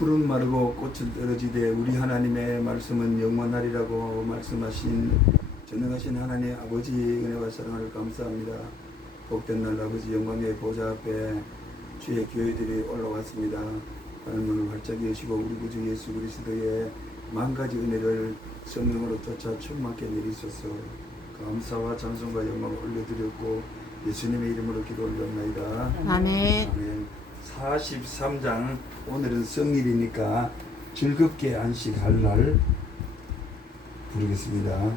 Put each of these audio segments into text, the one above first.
푸른 마르고 꽃은 떨어지되 우리 하나님의 말씀은 영원하리라고 말씀하신 전능하신 하나님 아버지 은혜와 사랑을 감사합니다. 복된 날 아버지 영광의 보좌 앞에 주의 교회들이 올라왔습니다. 하나님 문을 활짝 여시고 우리 구주 예수 그리스도의 만가지 은혜를 성령으로 쫓아 충만케 내리소서. 감사와 찬송과 영광을 올려드렸고 예수님의 이름으로 기도 올렸나이다. 아멘. 아멘. 43장 오늘은 성일이니까 즐겁게 안식할 날 부르겠습니다.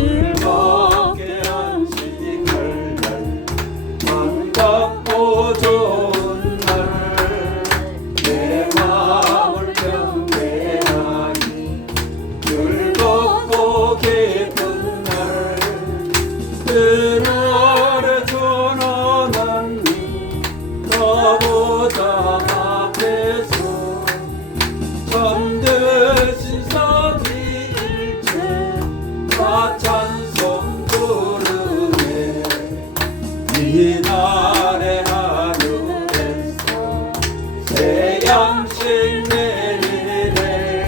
즐겁게 안식할 날 반갑고 좋은 날 내 마음을 경배하니 즐겁고 기쁜 날 그 날에 전하나니 나보다 앞에서 참되신 삼위일체 다 찬송 부르네. 이 날의 하늘에서 새 양식 내리네.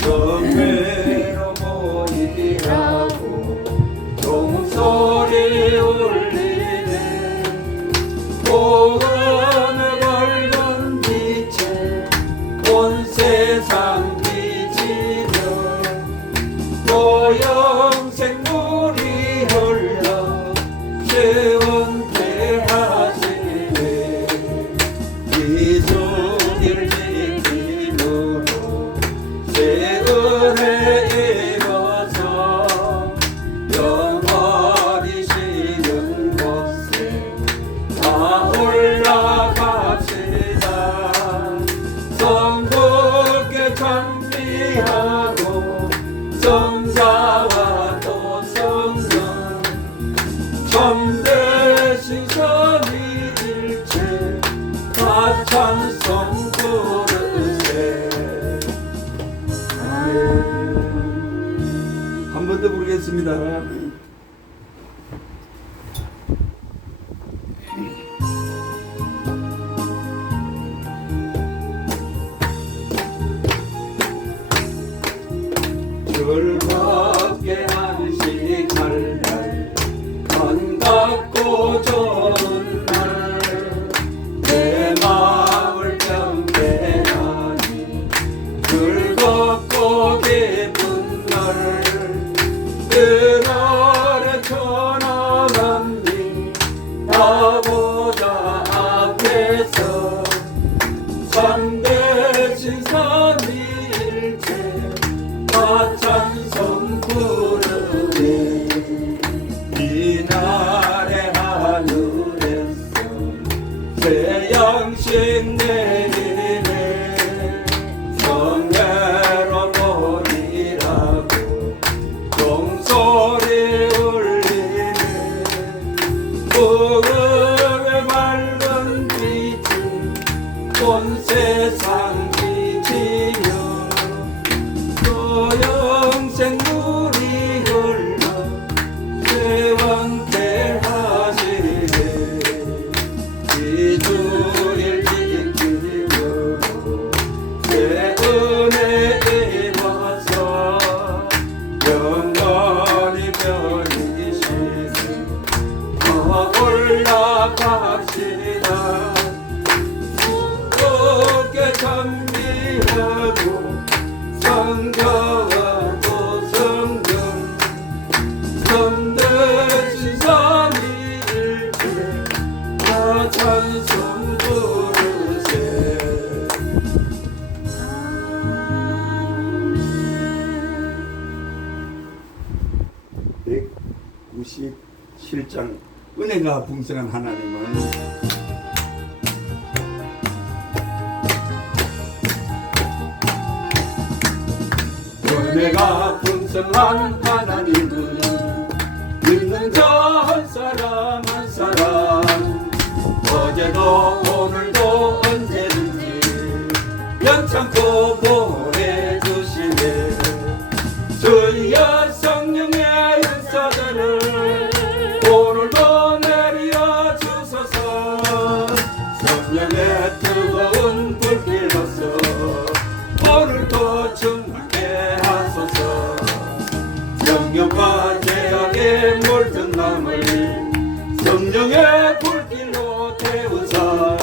성회로 모이라고 종소리 울리네. 복음의 밝은 빛에 온 세상 비치며 또 영생물이 흘러 시원케 하시네. 이 주를 지킴으로 새 은혜 입어서 영원히 쉬는 곳에 다 올라갑시다. 성부께 찬미하고 성자와 또 성령 참되신 삼위일체 다 찬송 부르세. 한 번 더 부르겠습니다. 즐겁게 안식할 날 반갑고 좋은 날 내 마음을 경배하니 즐겁고 기쁜 날 그 날에 전하나니 나보다 앞에서 참되신 삼위일체 다 찬송 부르네. 이 날의 하늘에서 새 양식 내리네. 성회로 모이라고 종소리 울리네. 복음의 밝은 빛은 온 세상 비치며 또 영생물이 흘러 세원케 하시네. 이 주일 지킴으로 새 은혜 입어서 영원히 편이시네. 더 올라갑시다. 어깨 찬미하고 성자와 또 성령 참되신 삼위일체 다 찬송 부르세. 197장 은혜가 풍성한 하나님은 은혜가 풍성한 하나님은 믿는 자 한 사람 한 사람 어제도 오늘도 언제든지 연창고 보내주시네. 주의 성령의 불길로 태우사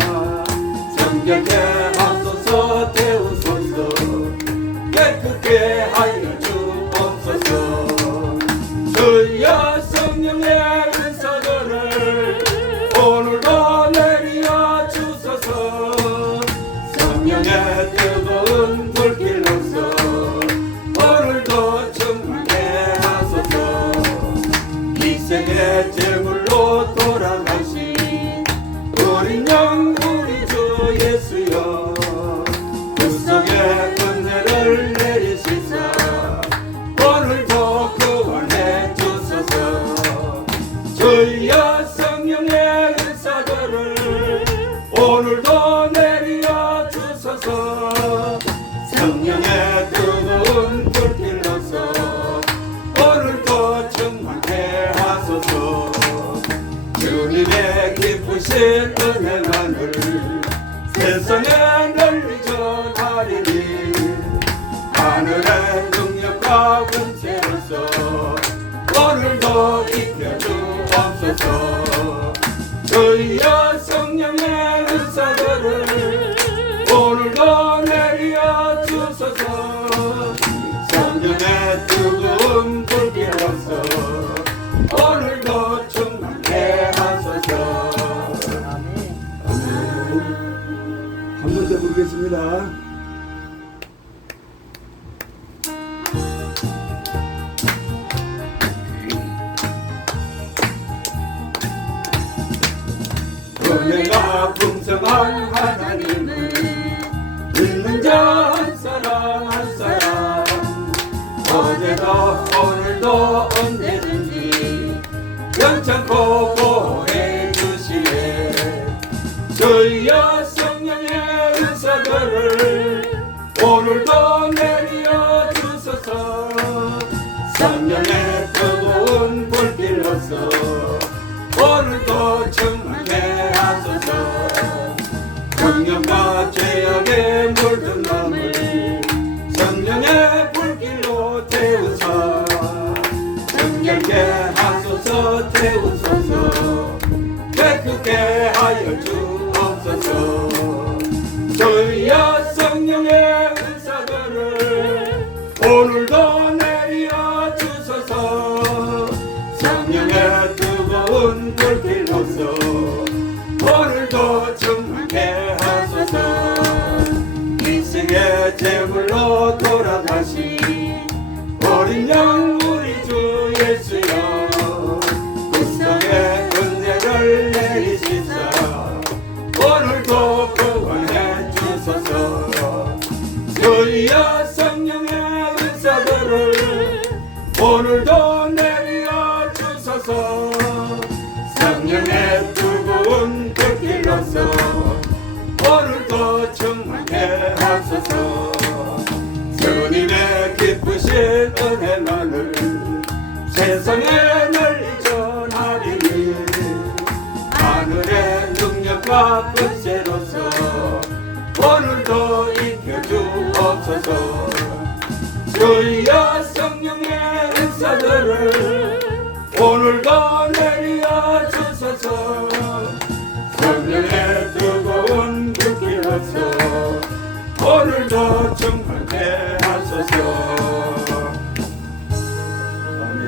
성결케 하소서 태우소서 깨끗게 하여 주옵소서 주여 성령의 은사들을 오늘도 내려 주소서 성령의 뜨거운 불길로서 오늘도 충만케 하소서 희생의 제물로 돌아가신 우리 영 우리 주 예수여 구속의 은혜를 내리시사 오늘도 구원해 주소서 주여 성령의 은사들을 오늘도 내려 주소서 성령의 뜨거운 불길로서 오늘도 충만케 하소서 주님의 기쁘신 은혜만을 세상에 널리 전하리니 하늘의 능력과 권세로서 오늘도 입혀 주옵소서 주여 성령의 은사들을 오늘도 내려 주소서 성령의 뜨거운 불길로서 오늘도 충만케 하소서 한 번 더 부르겠습니다. 은혜가 풍성한 하나님을 믿는 자 한 사람 한 사람 어제도 오늘도 언제든지 괜찮고 보호해 주시네 주여 성령의 은사들을 오늘도 내려 주소서 성령의 뜨거운 불길로서 오늘도 충만케 하소서 성령과 죄악에 물든 마음을 성령의 불길로 태우사 정결케 하소서 태우소서 깨끗게 하여 주옵소서 주여 성령의 은사들을 오늘도 내려 주소서 성령의 뜨거운 불길로서 오늘도 충만케 하소서 인생의 제물로 돌아가신 어린 양 우리 주 예수여 구속의 은혜를 내리시사 오늘도 구원해 주소서 주여 성령의 은사들을 오늘도 내려 주소서 성령의 뜨거운 불길로서 오늘도 충만케 하소서 주님의 기쁘신 은혜만을 세상에 널리 전하리니 하늘의 능력과 권세로서 오늘도 입혀 주옵소서 주여 성령의 은사들을 오늘도 내려 주소서 성령의 뜨거운 불길로서 오늘도 충만케 하소서 아멘.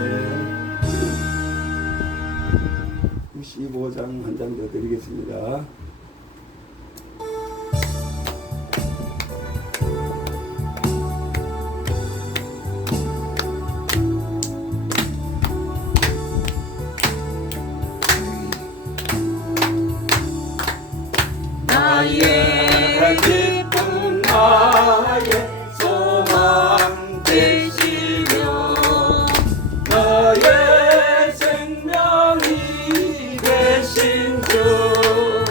95장 한 장 더 드리겠습니다. 나의 기쁨 나의 소망 되시며 나의 생명이 되신 주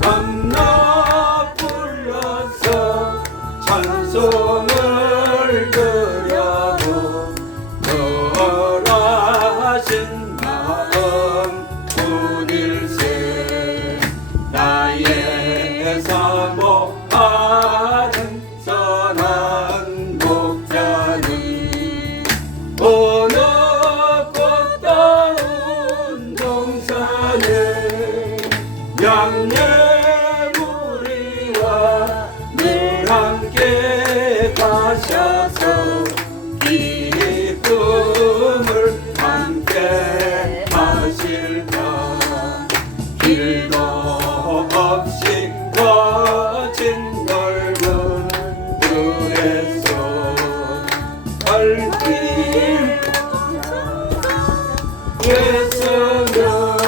밤낮 불러서 찬송을 드려도 결하신 마음 뿐일세 나의 사모하는 선한 목자니 어느 꽃다운 동산에 애쓰며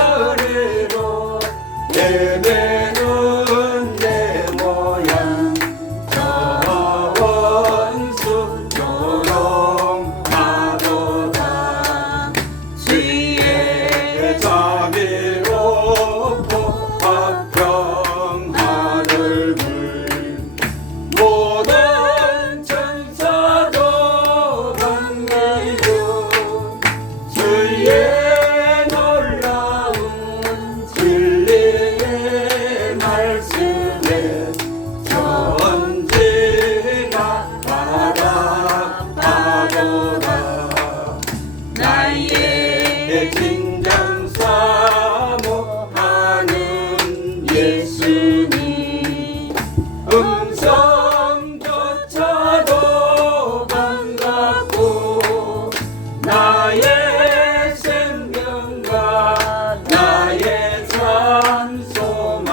이리저리로 내배는 내 모양 저 원수 조롱하도다 주의 자비로 화평하늘 물 모든 천사도 반기고 주의 놀라운 진리의 말씀에 전지가 바라보도다 나의 진정 사모하는 예수님 음성조차도 반갑고 나의 생명과 나의 찬송하니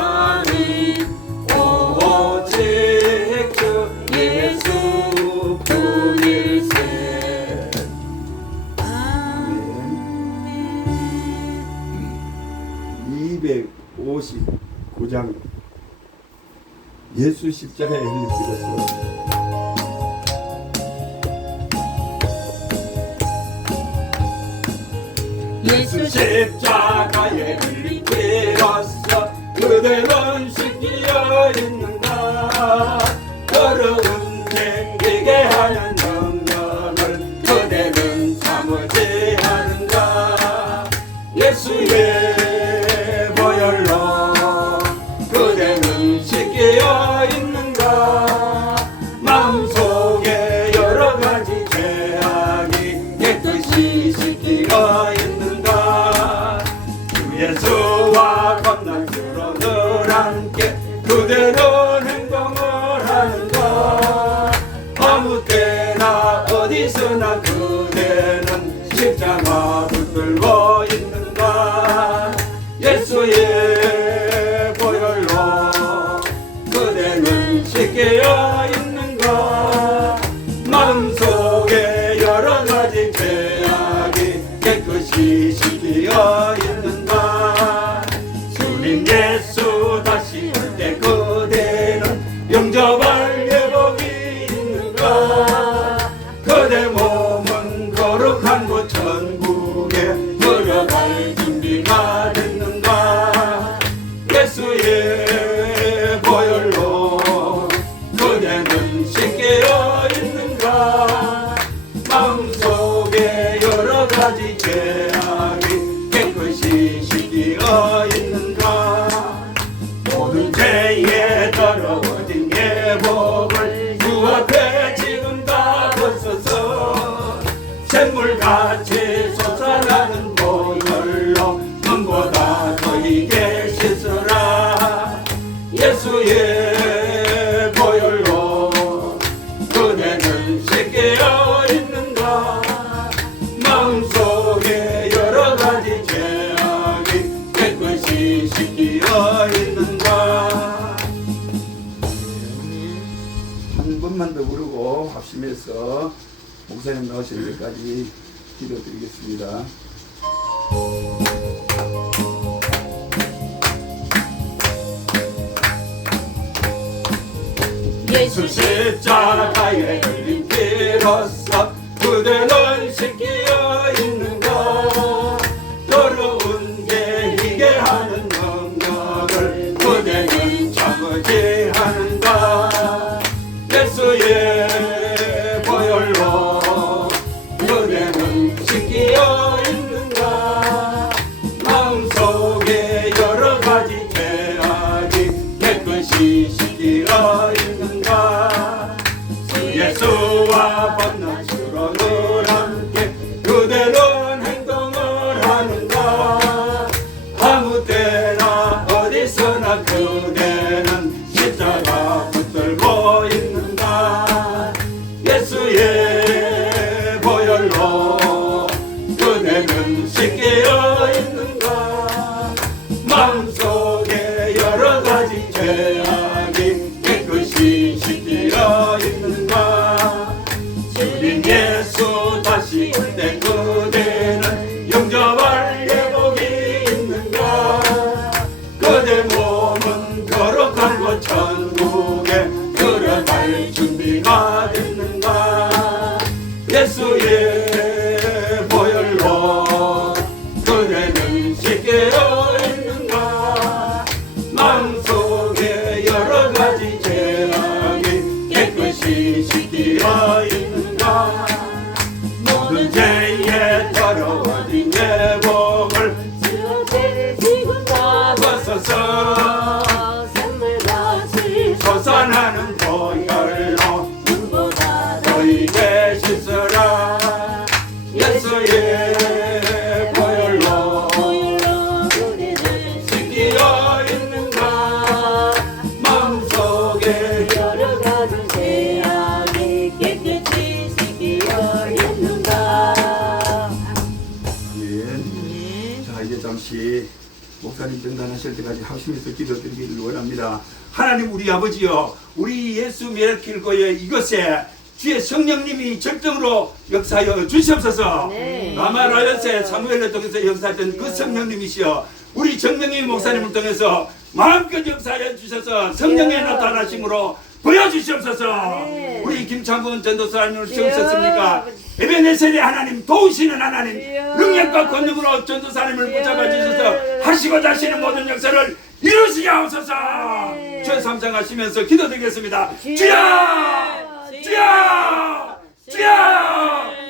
오직 주 예수뿐일세. 아멘. 259장 예수 십자가에 흘린 피로써 예수 십자가에 흘린 피로써 그대는 씻기어 있는가 더러운 생기게 하는 능력을 그대는 참으지 않은가 예수의 보혈로 그대는 씻기어 있는가 마음속에 여러 가지 죄악이 깨끗이 씻기어 있는가 주 예수와 겁난주로 늘 함께 그대는 행동을 하는가 아무 때나 어디서나 그대는 십자가 붙들고 있는가 예수의 보혈로 그대는 씻기어 있는가 마음속에 여러 가지 죄악이 깨끗이 씻기어 있는가 주님 예수 다시 올 때 그대는 영접할 예복이 있는가 그대 몸은 거룩한 곳 천국에 들어갈 준비가 됐는가 예수의 보혈로 그대는 씻기어 있는가 마음속에 여러 가지 죄악이 깨끗이 씻기어 있는가 모든 죄에 더러워진 예복을 주 앞에 지금 다 벗어서 샘물같이 솟아나는 보혈로 눈보다 더 이게 씻으라 예수의 보혈로 그대는 씻기어 있는가 마음속에 여러 가지 죄악이 깨끗이 씻기어 있는가 한 번만 더 부르고 합심해서 목사님 나오실 때까지 기도드리겠습니다. 예수 십자가에 흘린 피로써 그대는 씻기어 있는가 더러운 게 희게 하는 능력을 그대는 참으지 않는가 예수의 보혈로 그대는 씻기어 있는가 마음속에 여러 가지 죄악이 깨끗이 씻기어 있는가 주 예수와 만나주러 늘 함께 그대는 행동을 하는가 아무 때나 어디서나 그대는 십자가 붙들고 있는가 예수의 보혈로 그대는 씻기어 있는가 마음속에 여러 가지 죄악이 깨끗이 씻기어 있는가 주 씻기어 있는가 모든 죄에 더러워진 내 몸을 벗어서 솟아나는 보혈로 너희에게 씻어라 예수의 보혈로 씻기어 있는가 마음속에 여러 가지 죄악이 깨끗이 씻기어 있는가. 아멘. 자, 이제 잠시 목사님 등단하실 때까지 하시면서 기도드리기를 원합니다. 하나님 우리 아버지여, 우리 예수 미라클교회 이것에 주의 성령님이 절정으로 역사하여 주시옵소서. 라마라연세 사무엘을 통해서 역사했던 그 성령님이시여, 우리 정명희 목사님을 통해서 마음껏 역사하여 주셔서 성령의 나타나심으로 보여주시옵소서. 우리 김창군 전도사님을 세우셨습니까? 에베네셀의 하나님, 도우시는 하나님, 능력과 권능으로 전도사님을 붙잡아 주셔서 하시고자 하시는 모든 역사를 이루시옵소서. 주여 삼상하시면서 기도드리겠습니다. 주여! 주여! 주여!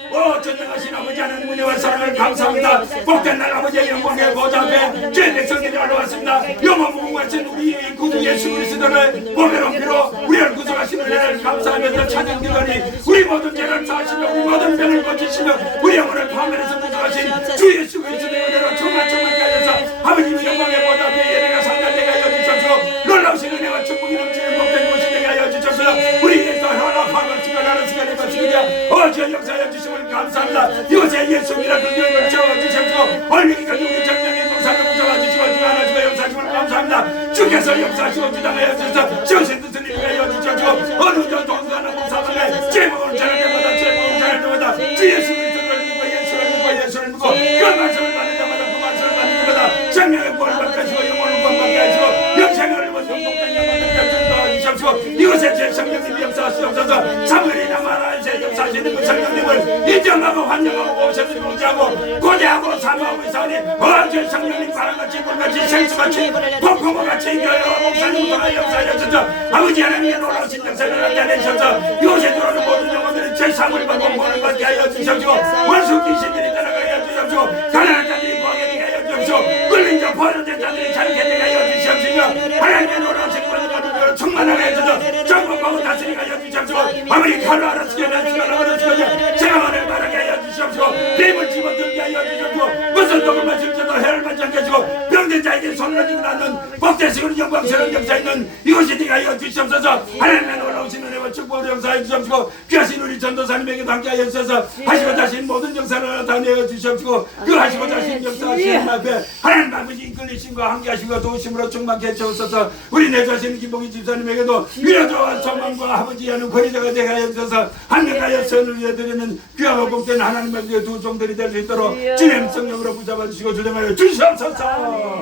오 전능하신 아버지 하나님 은혜와 사랑을 감사합니다. 복된 날 아버지의 영광의 보좌 앞에 주의 백성들이 올라왔습니다. 영원 무궁하신 우리 구주 예수 그리스도를 몸으로 피로 우리를 구속하신 은혜를 감사하면서 찬양 기도하니 우리 모든 죄를 사하시며 우리 모든 병을 고치시며 우리 영혼을 파멸해서 구속하신 주 예수 그리스도의 은혜로 충만하게 하셔서 아버지의 영광의 보좌 앞에 예배가 상달되게 하여 주셔서 놀라우신 은혜와 축복이 넘치는 복된 곳이 되게 하여 주셔서 우리 예수 하나 파멸시켜 나는 시간을 마치고자 어제 역사하여 주심을 감사합니다. 이곳에 예수님이라 그 교회를 채워주셔서 얼미기까지 우리 정령의 동산을 붙잡아주시고 주관하시고 역사하심을 감사합니다. 주께서 역사하시고 주장하여 주셔서 지으신 뜻을 이루게 주셔서 어느 저 동산을 목사방에 제목을 전할 때마다 제목을 전할 때마다 주 예수 그리스도를 믿고 예수를 믿고 예수를 믿고 그 말씀을 받는 자마다 그 말씀을 받는 자마다 생명의 구원을 받게 하시고 영혼을 구원받게 하시고 영생을 입어서 복된 영혼을 주시옵시고 이곳에 제 성령님이 역사하시옵소서. 사무엘이나 마라에서 역사하시는 그 성령님을 인정하고 환영하고 오셔서 용서하고 고대하고 사모하고 있사오니 어제 성령님 바람같이 불같이 생수같이 폭풍우같이 인교하여 목사님을 통하여 역사하셔서 아버지 하나님의 놀라우신 역사를 나타내셔서 이곳에 들어오는 모든 영혼들이 제 상을 받고 구원을 받게 하여 주시옵시고 원수 귀신들이 떠나가게 하여 주시옵시고 가난한 자들이 구하게 되게 하여 주시옵시고 끌린 자 포로된 자들이 자유게 되게 하여 주시옵시고 하나님의 놀라우신 구원을 받으며 충만하게 해주셔서 정복하고 다스리게 하여 주시옵시고 아버지 칼로 알아주게 하여 제가만을 바라게 하여 주시옵시고 뱀을 집어들게 하여 주시옵시고 무슨 독을 마실지도 해를 받지 않게 해주고 병든 자에게 손을 쥐고 낳는 복되시고 영광스러운 역사 있는 이곳이 되게 하여 주시옵소서. 하나님의 놀라우신 은혜와 축복을 역사해 주시옵시고 귀하신 우리 전도사님에게도 함께 하여 주셔서 하시고자 하신 모든 역사를 나타내어 주시옵시고 그 하시고자 하신 역사하신 앞에 하나님 아버지 이끌리심과 함께 하시고 도우심으로 충만케 해주옵소서. 우리 내주하시는 김봉희 집사님에게도 위로와 소망과 아버지 하는 권위자가 되게 하여 주셔서 한명하여 선을 위해드리는 귀하고 복된 하나님의 두 종들이 될 수 있도록 주님 성령으로 붙잡아 주시고 주장하여 주시옵소서.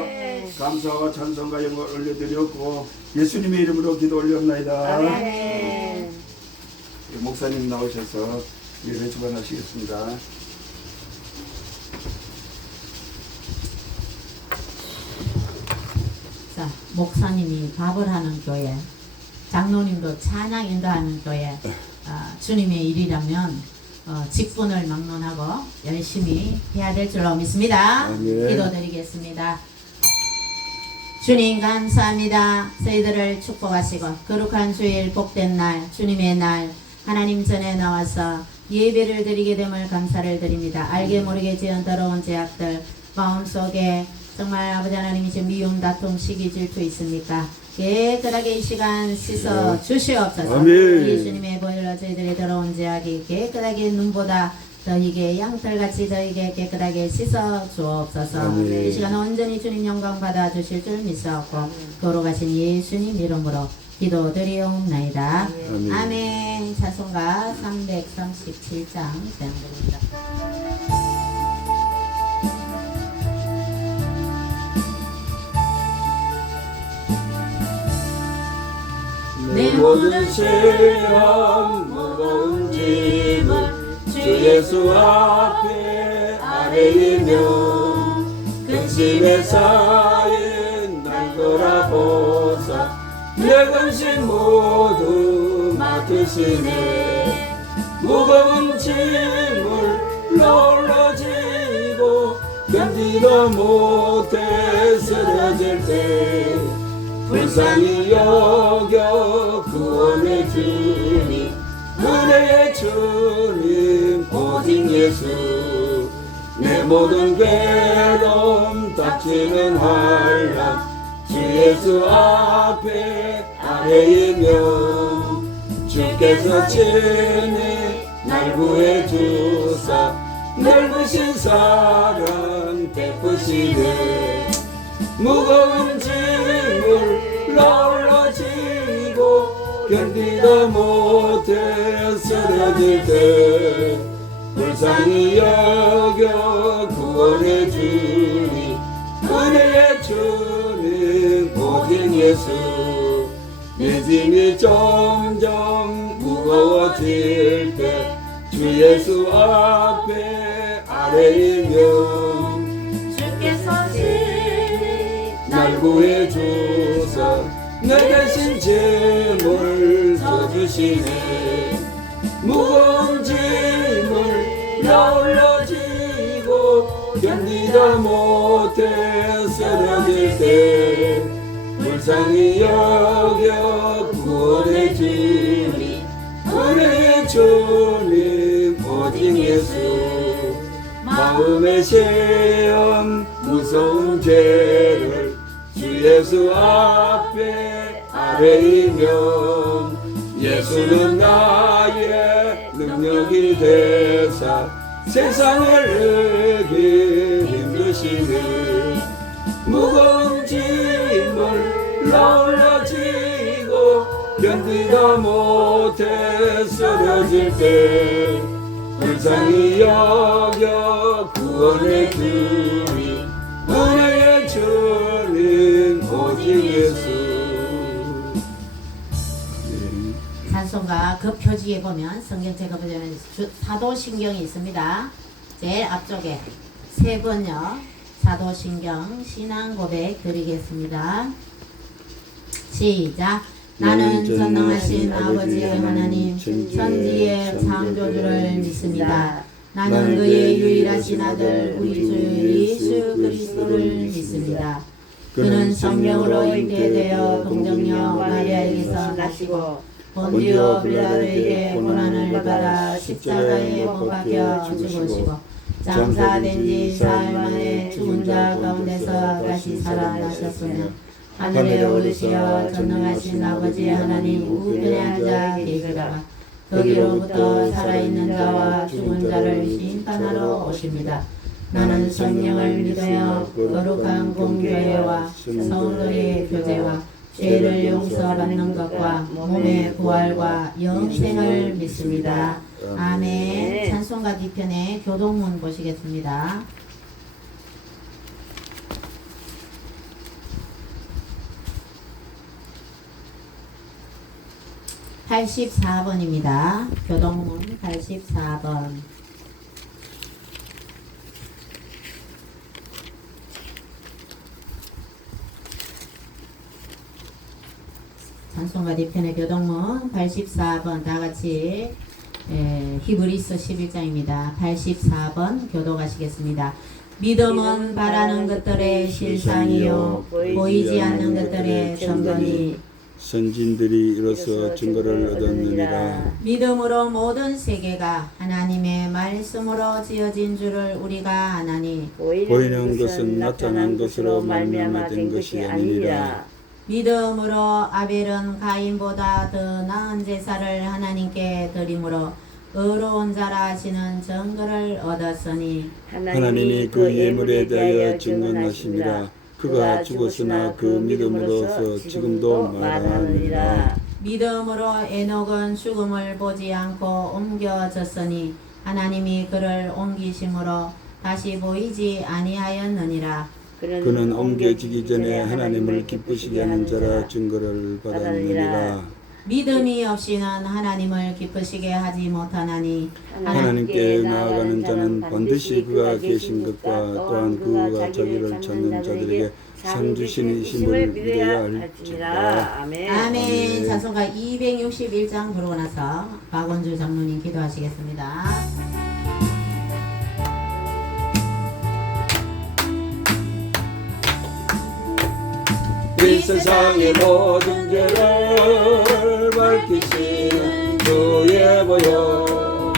감사와 찬송과 영광을 올려드렸고 예수님의 이름으로 기도 올렸나이다. 목사님 나오셔서 예배 주관하시겠습니다. 자, 목사님이 밥을 하는 교회, 장로님도 찬양 인도하는 교회, 주님의 일이라면 직분을 막론하고 열심히 해야 될 줄로 믿습니다. 기도드리겠습니다. 주님 감사합니다. 저희들을 축복하시고 거룩한 주일 복된 날 주님의 날 하나님 전에 나와서 예배를 드리게 됨을 감사를 드립니다. 알게 모르게 지은 더러운 죄악들 마음속에 정말 아버지 하나님이 지금 미움 다툼 시기 질투 있습니까? 깨끗하게 이 시간 씻어 주시옵소서. 예수님의 보혈로 저희들의 더러운 죄악이 깨끗하게 눈보다 저희에게 양털같이 저희에게 깨끗하게 씻어 주옵소서. 이 시간 온전히 주님 영광 받아 주실 줄 믿사옵고 거룩하신 예수님 이름으로 기도드리옵나이다. 아멘. 찬송가 337장 사용드립니다. 내 모든 시험 무거운 짐을 주 예수 앞에 아뢰이며 근심에 쌓인 날 돌아보사 내 근심 모두 맡으시네. 무거운 짐을 널어지고 견디다 못해 쓰러질 때 불쌍히 여겨 구원의 주님, 은혜의 주님, 오직 예수. 내 모든 괴로움 닥치는 환란 주 예수 앞에 아뢰이면 주께서 친히 날 구해주사 넓으신 사랑 베푸시네. 무거운 짐을 널어지고 견디다 못해 쓰러질 때 불쌍히 여겨 구원의 주님, 은혜의 주님, 오직 예수. 내 짐이 점점 무거워질 때 주 예수 앞에 아뢰이면 주께서 친히 날 구해주사 내 대신 짐을 져주시네. 무거운 짐을 널어지고 견디다 못해 쓰러질 때 불쌍히 여겨 구원의 주님, 은혜의 주님, 오직 예수. 마음의 시험 무서운 죄를 주 예수 앞에 아뢰이면 예수는 나의 능력이 되사 세상을 이기 힘드시네. 무거운 짐을 널어지고 견디다 못해 쓰러질 때 불쌍히 여겨 구원의 주님, 은혜의 주님, 오직 예수. 찬송가 그 표지에 보면 성경책에 보면 사도신경이 있습니다. 제일 앞쪽에 세 번역 사도신경 신앙고백 드리겠습니다. 시작. 나는 전능하신 아버지 하나님 천지의 창조주를 믿습니다. 나는 그의 유일하신 아들 우리 주 예수 그리스도를 믿습니다. 그는 성령으로 잉태되어 동정녀 마리아에게서 나시고 본디오 빌라도에게 고난을 받아 십자가에 못 박혀 죽으시고 장사된 지 사흘 만에 죽은 자 가운데서 다시 살아나셨으며 하늘에 오르시어 전능하신 아버지 하나님 우편에 앉아 계시다가 거기로부터 살아있는 자와 죽은 자를 심판하러 오십니다. 나는 성령을 믿으며 거룩한 공교회와 성도의 교제와 죄를 용서받는 것과 몸의 부활과 영생을 믿습니다. 아멘. 찬송가 뒤편에 교동문 보시겠습니다. 84번입니다. 교동문 84번. 찬송가 뒤편의 교동문 84번 다같이 히브리서 11장입니다. 84번 교독하시겠습니다. 믿음은 바라는 것들의 실상이요 보이지 않는 것들의 선언이 선진들이 이로써 증거를 얻었느니라. 믿음으로 모든 세계가 하나님의 말씀으로 지어진 줄을 우리가 아나니 보이는 것은 나타난 것으로 말미암아 된 것이 아니니라. 믿음으로 아벨은 가인보다 더 나은 제사를 하나님께 드림으로 의로운 자라 하시는 증거를 얻었으니 하나님이 그 예물에 대하여 증언하심이라. 그가 죽었으나 그 믿음으로서 지금도 말하느니라. 믿음으로 에녹은 죽음을 보지 않고 옮겨졌으니 하나님이 그를 옮기심으로 다시 보이지 아니하였느니라. 그는 옮겨지기 전에 하나님을 기쁘시게 하는 자라 증거를 받았느니라. 믿음이 없이는 하나님을 기쁘시게 하지 못하나니 하나님께 나아가는 자는 반드시 그가 계신 것과 또한 그가 자기를 찾는 자들에게 상 주시심을 믿어야 할지라. 아멘. 아멘. 찬송가 261장 부르고 나서 박원주 장로님 기도하시겠습니다. 이 세상의 모든 죄를 밝히시는 주의 보혈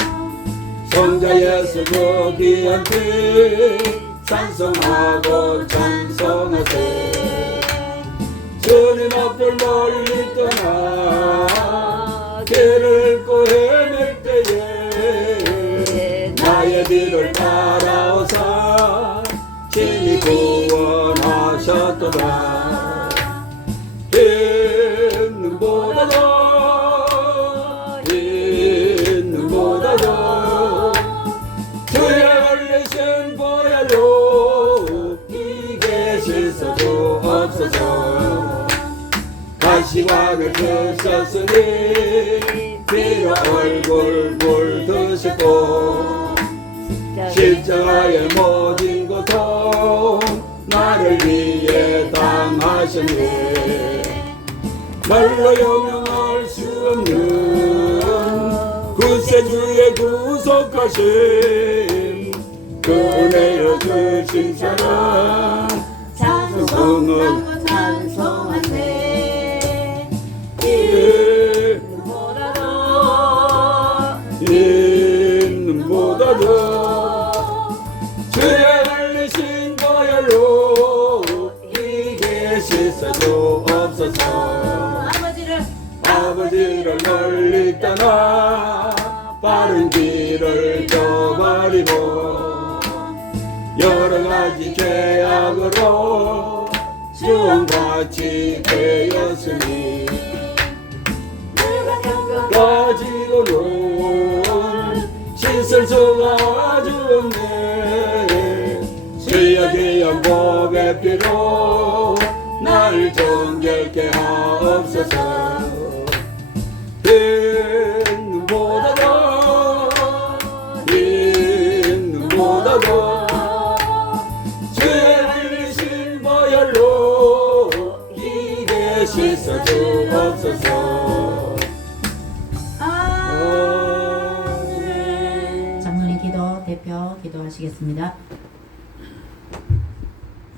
성자 예수 그 귀한 피 찬송하고 찬송하세 주님 앞을 멀리 떠나 길을 잃고 헤맬 때에 나의 뒤를 따라오사 친히 구원하셨도다 있는보다도 주의 흘리신 보혈로 이 계실서도 없어서 가시관을 드셨으니 피로 얼굴 물드시고 십자가의 모든 고통 나를 위해 당하셨네 말로 영영할 수 없는 구세주의 구속하심 그 은혜로 주신 사랑 찬송은 찬송하세 있는보다도 주의 흘리신 보혈로 이 계실서도 없어서 아버지를 멀리 떠나 빠른 길을 져버리고 여러가지 죄악으로 주원같이 되었으니 가지고는 씻을 수가 아주 없네 주여 귀한 복의 피로 날 정결케 하옵소서 있는보다도 주의 흘리신 보혈로 이 계실서도 없어서 장로님 기도 대표 기도하시겠습니다.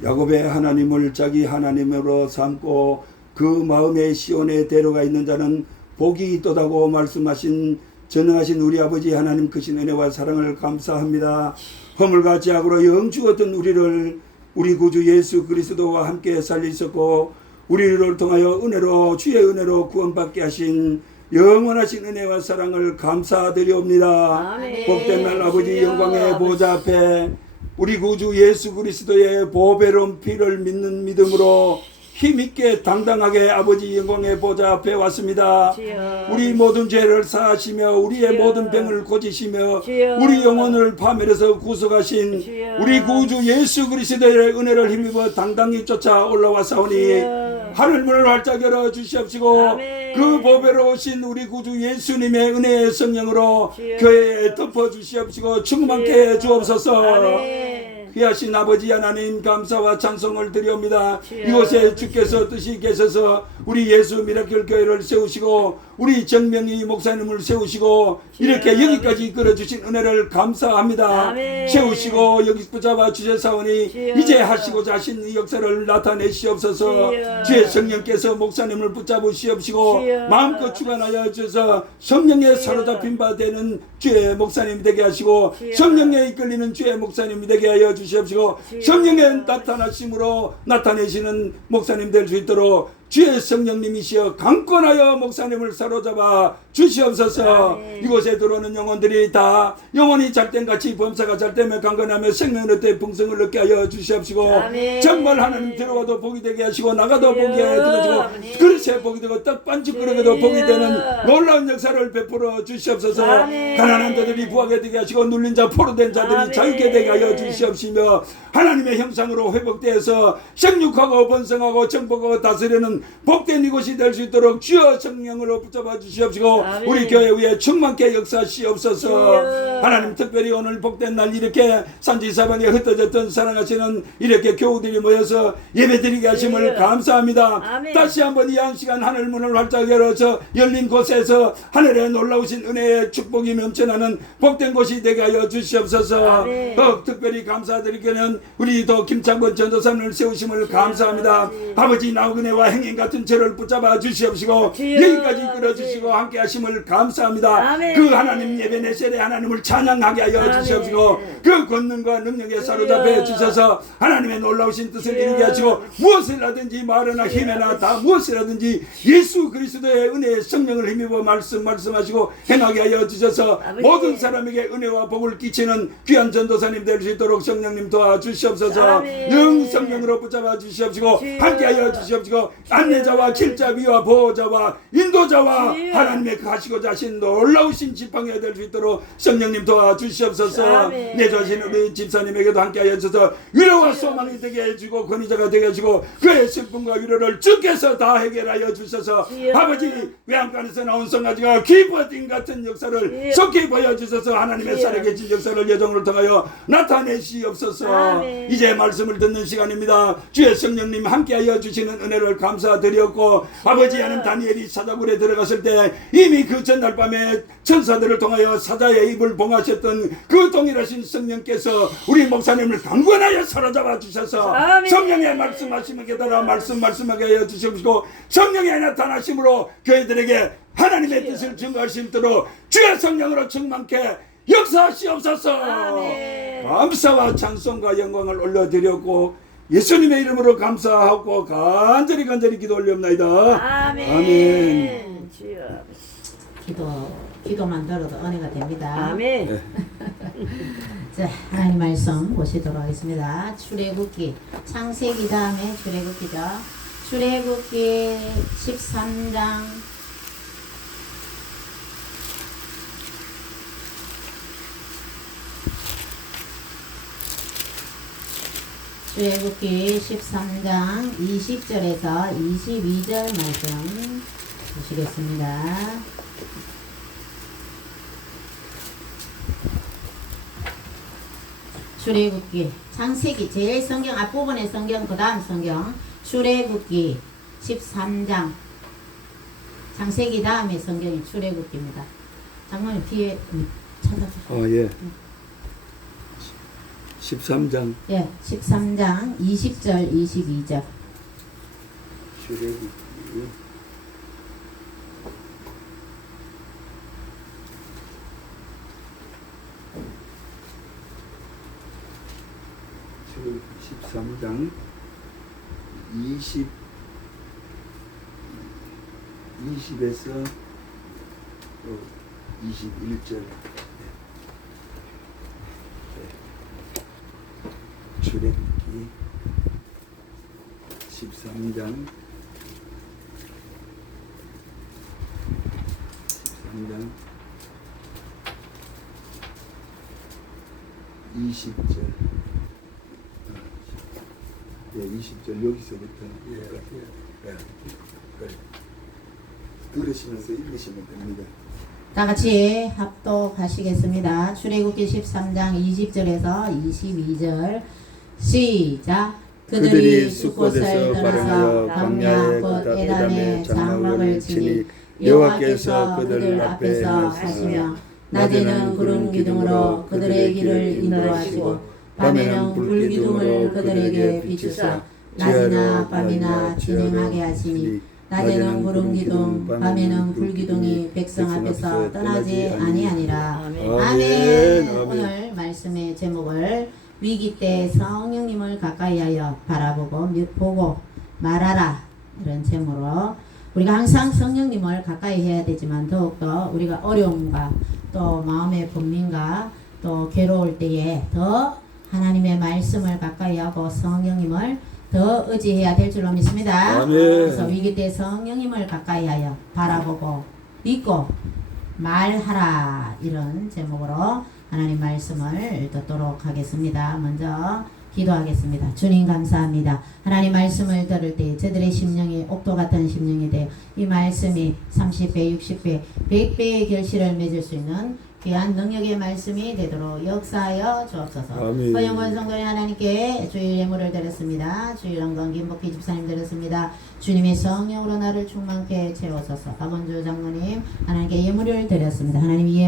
야곱의 하나님을 자기 하나님으로 삼고 그 마음의 시온에 데려가 있는 자는 복이 있도다고 말씀하신 전능하신 우리 아버지 하나님 크신 은혜와 사랑을 감사합니다. 허물과 죄악으로 영 죽었던 우리를 우리 구주 예수 그리스도와 함께 살리셨고 우리를 통하여 은혜로 주의 은혜로 구원받게 하신 영원하신 은혜와 사랑을 감사드리옵니다. 아멘. 복된 날 아버지 영광의 보좌 앞에 우리 구주 예수 그리스도의 보배로운 피를 믿는 믿음으로 힘있게 당당하게 아버지 영광의 보좌 앞에 왔습니다. 주여. 우리 모든 죄를 사하시며 우리의 주여. 모든 병을 고치시며 주여. 우리 영혼을 파멸해서 구속하신 주여. 우리 구주 예수 그리스도의 은혜를 힘입어 당당히 쫓아 올라와사오니 주여. 하늘문을 활짝 열어 주시옵시고 아멘. 그 보배로우신 우리 구주 예수님의 은혜의 성령으로 주여. 교회에 덮어 주시옵시고 충만케 해 주옵소서. 아멘. 귀하신 아버지 하나님 감사와 찬송을 드리옵니다. 주여. 이곳에 주께서 뜻이 계셔서 우리 예수 미라클 교회를 세우시고 우리 정명희 목사님을 세우시고 이렇게 여기까지 이끌어주신 은혜를 감사합니다. 아멘. 세우시고 여기 붙잡아 주셨사오니 주여. 이제 하시고자 하신 이 역사를 나타내시옵소서. 주여. 주의 성령께서 목사님을 붙잡으시옵시고 주여. 마음껏 주관하여 주셔서 성령에 사로잡힌 바 되는 주의 목사님이 되게 하시고 주여. 성령에 이끌리는 주의 목사님이 되게 하여 주시옵시고 주여. 성령의 나타나심으로 나타내시는 목사님 될 수 있도록 주의 성령님이시여 강권하여 목사님을 사로잡아 주시옵소서. 아멘. 이곳에 들어오는 영혼들이 다 영혼이 잘된같이 범사가 잘되며 강건하며 생명의 때 풍성을 얻게 하여 주시옵시고 아멘. 정말 하나님 들어와도 복이 되게 하시고 나가도 주여. 복이 들어주고 아멘. 그릇에 복이 되고 떡반죽거리에도 주여. 복이 되는 놀라운 역사를 베풀어 주시옵소서. 아멘. 가난한 자들이 부하게 되게 하시고 눌린 자 포로된 자들이 아멘. 자유게 되게 하여 주시옵시며 하나님의 형상으로 회복되어서 생육하고 번성하고 정복하고 다스리는 사는 복된 이곳이 될 수 있도록 주여 성령으로 붙잡아 주시옵시고 아멘. 우리 교회 위에 충만케 역사하시옵소서. 주여. 하나님 특별히 오늘 복된 날 이렇게 산지사방에 흩어졌던 사랑하시는 이렇게 교우들이 모여서 예배드리게 하심을 주여. 감사합니다. 아멘. 다시 한번 이 한 시간 하늘 문을 활짝 열어서 열린 곳에서 하늘에 놀라우신 은혜의 축복이 넘쳐나는 복된 곳이 되게 하여 주시옵소서. 아멘. 더 특별히 감사드리기는 우리 더 김창권 전도사님을 세우심을 감사합니다. 아버지 나그네와 행인 같은 저를 붙잡아 주시옵시고 주여. 여기까지 이끌어주시고 함께 하심을 감사합니다. 아멘. 그 하나님 예배 내세례 하나님을 찬양하게 하여 아멘. 주시옵시고 그 권능과 능력에 사로잡혀 주셔서 하나님의 놀라우신 뜻을 주여. 이루게 하시고 무엇이라든지 말이나 힘이나 다 무엇이라든지 예수 그리스도의 은혜의 성령을 힘입어 말씀하시고 행하게 하여 주셔서 아버지. 모든 사람에게 은혜와 복을 끼치는 귀한 전도사님 될 수 있도록 성령님 도와주시옵소서. 아멘. 영 성령으로 붙잡아 주시옵시고 주여. 함께 하여 주시옵시고 안내자와 길잡이와 보호자와 인도자와 주여. 하나님의 가시고자 하신 놀라우신 지팡이가 될 수 있도록 성령님 도와주시옵소서. 아멘. 내 자신 우리 집사님에게도 함께 하여 주셔서 위로와 소망이 되게 해주고 권위자가 되게 해주고 그의 슬픔과 위로를 주께서 다 해결하여 주셔서 주여. 아버지 외양간에서 나온 성가지가 기부어진 같은 역사를 주여. 속히 보여주셔서 하나님의 주여. 살아계신 역사를 여정을 통하여 나타내시옵소서. 아멘. 이제 말씀을 듣는 시간입니다. 주의 성령님 함께하여 주시는 은혜를 감사드렸고 아버지 하나님 다니엘이 사자굴에 들어갔을 때 이미 그 전날 밤에 천사들을 통하여 사자의 입을 봉하셨던 그 동일하신 성령께서 우리 목사님을 강권하여 사로잡아 주셔서 아멘. 성령의 말씀하심을 깨달아 말씀하게 하여 주시옵시고 성령의 나타나심으로 교회들에게 하나님의 뜻을 증거할 수 있도록 주의 성령으로 충만케 역사하시옵소서. 아멘. 감사와 찬송과 영광을 올려드렸고 예수님의 이름으로 감사하고 간절히 기도 올리옵나이다. 아멘. 아멘. 주여. 기도만 들어도 은혜가 됩니다. 아멘. 자, 하나님 말씀 보시도록 하겠습니다. 출애굽기 창세기 다음에 출애굽기죠. 출애굽기 13장 출애굽기 13장 20절에서 22절 말씀 보시겠습니다. 출애굽기 창세기 제일 성경 앞부분의 성경 그 다음 성경 출애굽기 13장 창세기 다음에 성경이 출애굽기입니다. 장모님 뒤에 찾아주세요. 예. 13장 예, 13장 20절 22절 출애굽기 13장 20에서 21절 출애굽기 13장 20절 20절 여기서부터 들으시면서 읽으시면 됩니다. 다 같이 합독하시겠습니다. 출애굽기 13장 20절에서 22절 시작. 그들이 숫곳을 떠나서 광야 곧 에단의 장막을 치니 여호와께서 그들 앞에서 하시며 낮에는 구름 기둥으로 그들의 길을 인도하시고 밤에는 불 기둥을 그들에게 비추사 낮이나 밤이나 진행하게 하시니 낮에는 구름 기둥 밤에는 불 기둥이 백성 앞에서 떠나지 아니하니라. 아멘. 아멘. 오늘 말씀의 제목을 위기 때 성령님을 가까이하여 바라보고 보고 말하라 이런 제목으로 우리가 항상 성령님을 가까이 해야 되지만 더욱더 우리가 어려움과 또 마음의 분민과 또 괴로울 때에 더 하나님의 말씀을 가까이하고 성령님을 더 의지해야 될 줄로 믿습니다. 아멘. 그래서 위기 때 성령님을 가까이하여 바라보고 믿고 말하라 이런 제목으로 하나님 말씀을 듣도록 하겠습니다. 먼저 기도하겠습니다. 주님 감사합니다. 하나님 말씀을 들을 때 저들의 심령이 옥도 같은 심령이 되어 이 말씀이 30배, 60배, 100배의 결실을 맺을 수 있는 귀한 능력의 말씀이 되도록 역사하여 주옵소서. 아멘. 허영원 성도님 하나님께 주일 예물을 드렸습니다. 주일 영광 김복희 집사님 드렸습니다. 주님의 성령으로 나를 충만케 채워소서. 박원주 장로님 하나님께 예물을 드렸습니다. 하나님 이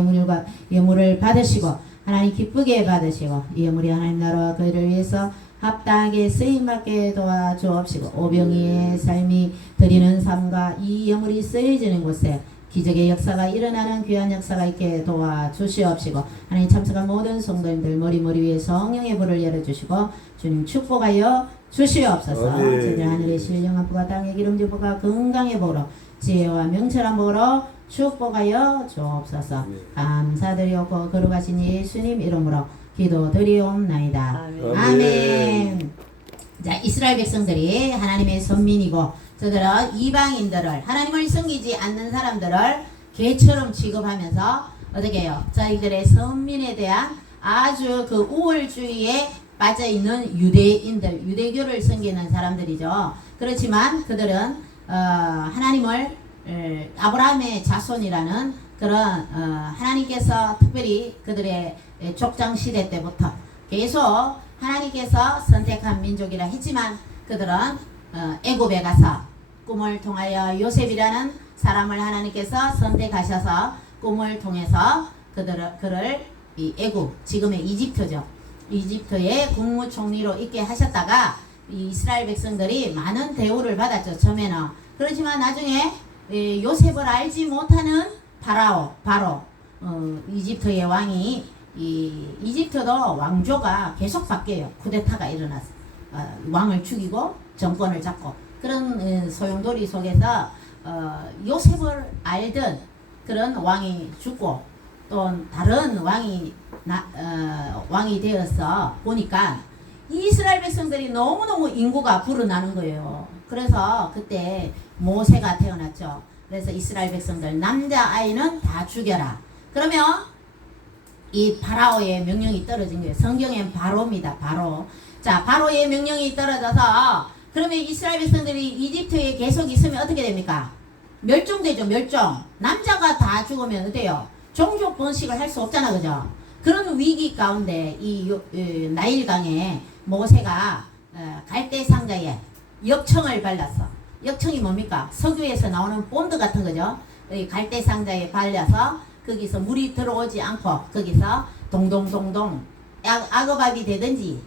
예물을 받으시고 하나님 기쁘게 받으시고 이 예물이 하나님 나라와 그를 위해서 합당하게 쓰임받게 도와주옵시고 오병이의 삶이 드리는 삶과 이 예물이 쓰여지는 곳에 기적의 역사가 일어나는 귀한 역사가 있게 도와주시옵시고 하나님 참석한 모든 성도님들 머리 위에 성령의 불을 열어주시고 주님 축복하여 주시옵소서. 저들 하늘의 신령한 복과 땅의 기름진 복과 건강의 복으로 지혜와 명철한 복으로 축복하여 주옵소서. 감사드리옵고 거룩하신 예수님 이름으로 기도드리옵나이다. 아멘. 아멘. 자, 이스라엘 백성들이 하나님의 선민이고 저들은 이방인들을 하나님을 섬기지 않는 사람들을 개처럼 취급하면서 어떻게 해요? 저희들의 선민에 대한 아주 그 우월주의에 빠져있는 유대인들, 유대교를 섬기는 사람들이죠. 그렇지만 그들은 하나님을 아브라함의 자손이라는 그런 하나님께서 특별히 그들의 족장 시대 때부터 계속 하나님께서 선택한 민족이라 했지만 그들은 애굽에 가서 꿈을 통하여 요셉이라는 사람을 하나님께서 선택하셔서 꿈을 통해서 그를 이 애굽 지금의 이집트죠. 이집트의 국무총리로 있게 하셨다가 이 이스라엘 백성들이 많은 대우를 받았죠. 처음에는. 그렇지만 나중에 요셉을 알지 못하는 바로 이집트의 왕이 이집트도 왕조가 계속 바뀌어요. 쿠데타가 일어났어. 왕을 죽이고 정권을 잡고 그런 소용돌이 속에서 요셉을 알던 그런 왕이 죽고 또 다른 왕이 되어서 보니까 이스라엘 백성들이 너무너무 인구가 불어나는 거예요. 그래서 그때 모세가 태어났죠. 그래서 이스라엘 백성들 남자아이는 다 죽여라. 그러면 이 파라오의 명령이 떨어진 거예요. 성경엔 바로입니다. 바로. 자, 바로의 명령이 떨어져서 그러면 이스라엘 백성들이 이집트에 계속 있으면 어떻게 됩니까? 멸종되죠. 멸종. 남자가 다 죽으면 어때요? 종족 번식을 할 수 없잖아. 그죠? 그런 위기 가운데 이 나일강에 모세가 갈대 상자에 역청을 발랐어. 역청이 뭡니까? 석유에서 나오는 본드 같은 거죠. 갈대 상자에 발려서 거기서 물이 들어오지 않고 거기서 동동동동 악어밥이 되든지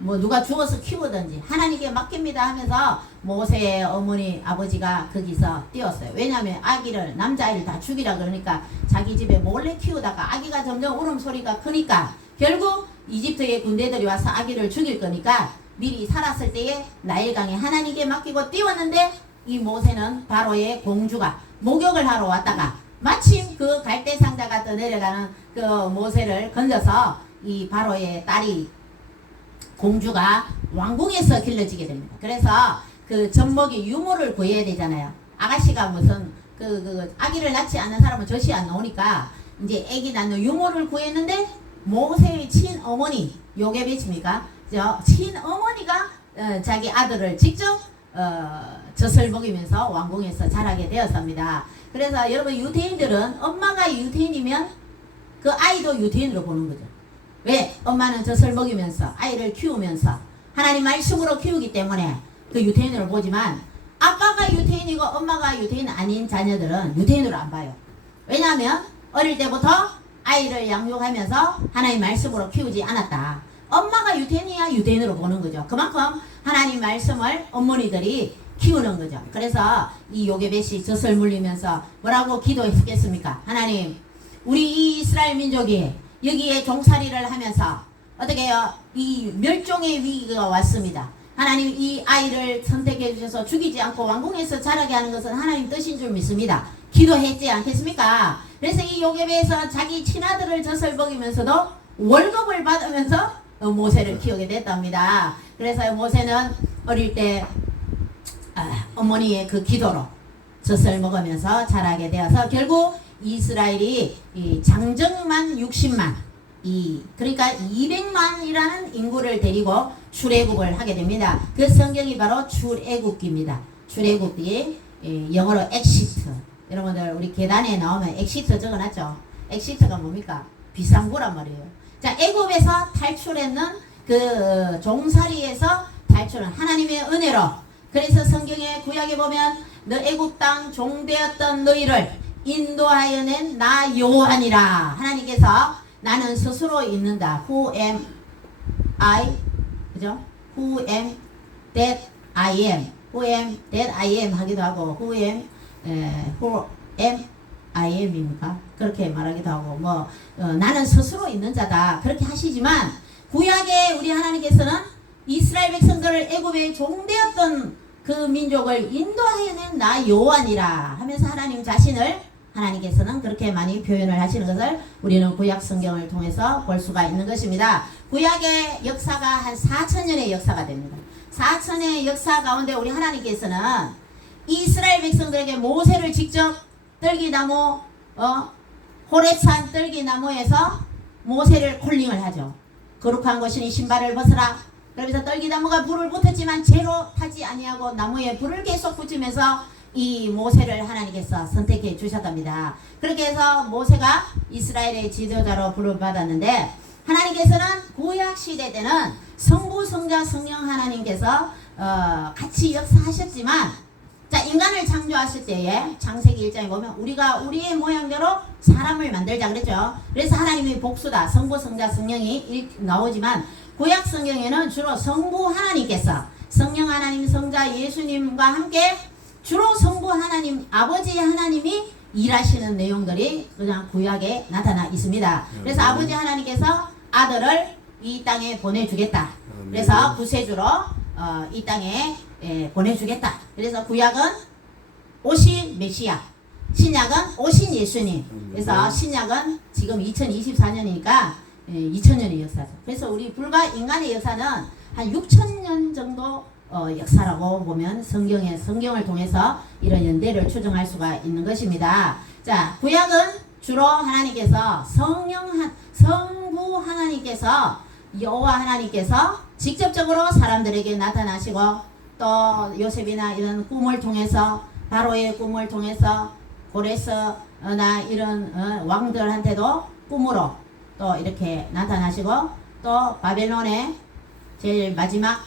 뭐 누가 죽어서 키우든지 하나님께 맡깁니다 하면서 모세의 어머니 아버지가 거기서 뛰었어요. 왜냐하면 아기를 남자아이를 다 죽이라 그러니까 자기 집에 몰래 키우다가 아기가 점점 울음소리가 크니까 결국 이집트의 군대들이 와서 아기를 죽일 거니까 미리 살았을 때에 나일강에 하나님께 맡기고 뛰었는데 이 모세는 바로의 공주가 목욕을 하러 왔다가 마침 그 갈대 상자가 떠내려가는 그 모세를 건져서 이 바로의 딸이 공주가 왕궁에서 길러지게 됩니다. 그래서 그 젖먹이 유모를 구해야 되잖아요. 아가씨가 무슨 그 아기를 낳지 않는 사람은 젖이 안 나오니까 이제 아기 낳는 유모를 구했는데 모세의 친어머니 요게벳입니까? 친어머니가 자기 아들을 직접 젖을 먹이면서 왕궁에서 자라게 되었습니다. 그래서 여러분 유대인들은 엄마가 유대인이면 그 아이도 유대인으로 보는 거죠. 왜? 엄마는 젖을 먹이면서 아이를 키우면서 하나님 말씀으로 키우기 때문에 그 유대인으로 보지만 아빠가 유대인이고 엄마가 유대인 아닌 자녀들은 유대인으로 안 봐요. 왜냐하면 어릴 때부터 아이를 양육하면서 하나님 말씀으로 키우지 않았다. 엄마가 유대인이야 유대인으로 보는 거죠. 그만큼 하나님 말씀을 어머니들이 키우는 거죠. 그래서 이 요게벳이 젖을 물리면서 뭐라고 기도했겠습니까? 하나님, 우리 이 이스라엘 민족이 여기에 종살이를 하면서 어떻게 해요? 이 멸종의 위기가 왔습니다. 하나님 이 아이를 선택해 주셔서 죽이지 않고 왕궁에서 자라게 하는 것은 하나님 뜻인 줄 믿습니다. 기도했지 않겠습니까? 그래서 이 요게벳은 자기 친아들을 젖을 먹이면서도 월급을 받으면서 모세를 키우게 됐답니다. 그래서 모세는 어릴 때 어머니의 그 기도로 젖을 먹으면서 자라게 되어서 결국 이스라엘이 이 장정만 60만 그러니까 200만이라는 인구를 데리고 출애굽을 하게 됩니다. 그 성경이 바로 출애굽기입니다. 출애굽기, 영어로 엑시트. 여러분들 우리 계단에 나오면 엑시트 적어놨죠. 엑시트가 뭡니까? 비상구란 말이에요. 자, 애굽에서 탈출했는 그 종살이에서 탈출한 하나님의 은혜로. 그래서 성경의 구약에 보면 너 애굽 땅 종되었던 너희를 인도하여 낸 나 여호와니라. 하나님께서 나는 스스로 있는다. Who am I? 그죠? Who am that I am? Who am that I am 하기도 하고 who am I am입니까? 그렇게 말하기도 하고 나는 스스로 있는 자다. 그렇게 하시지만 구약에 우리 하나님께서는 이스라엘 백성들을 애굽에 종되었던 그 민족을 인도하여 낸 나 여호와니라 하면서 하나님 자신을 하나님께서는 그렇게 많이 표현을 하시는 것을 우리는 구약 성경을 통해서 볼 수가 있는 것입니다. 구약의 역사가 한 4,000년의 역사가 됩니다. 4,000년의 역사 가운데 우리 하나님께서는 이스라엘 백성들에게 모세를 직접 떨기나무 호렙산 떨기나무에서 모세를 콜링을 하죠. 거룩한 것이니 신발을 벗으라. 그러면서 떨기나무가 불을 붙었지만 재로 타지 아니하고 나무에 불을 계속 붙이면서 이 모세를 하나님께서 선택해 주셨답니다. 그렇게 해서 모세가 이스라엘의 지도자로 부름받았는데 하나님께서는 구약 시대 때는 성부, 성자, 성령 하나님께서 같이 역사하셨지만 자, 인간을 창조하실 때에 창세기 1장에 보면 우리가 우리의 모양대로 사람을 만들자 그랬죠. 그래서 하나님이 복수다. 성부, 성자, 성령이 나오지만 구약 성경에는 주로 성부 하나님께서 성령 하나님, 성자 예수님과 함께 주로 성부 하나님, 아버지 하나님이 일하시는 내용들이 그냥 구약에 나타나 있습니다. 그래서 아버지 하나님께서 아들을 이 땅에 보내주겠다. 그래서 구세주로 이 땅에 보내주겠다. 그래서 구약은 오신 메시아, 신약은 오신 예수님. 그래서 신약은 지금 2024년이니까 2000년의 역사죠. 그래서 우리 불과 인간의 역사는 한 6000년 정도 역사라고 보면 성경을 통해서 이런 연대를 추정할 수가 있는 것입니다. 자, 구약은 주로 하나님께서 성부 하나님께서 여호와 하나님께서 직접적으로 사람들에게 나타나시고 또 요셉이나 이런 꿈을 통해서 바로의 꿈을 통해서 고레스나 이런 왕들한테도 꿈으로 또 이렇게 나타나시고 또 바벨론의 제일 마지막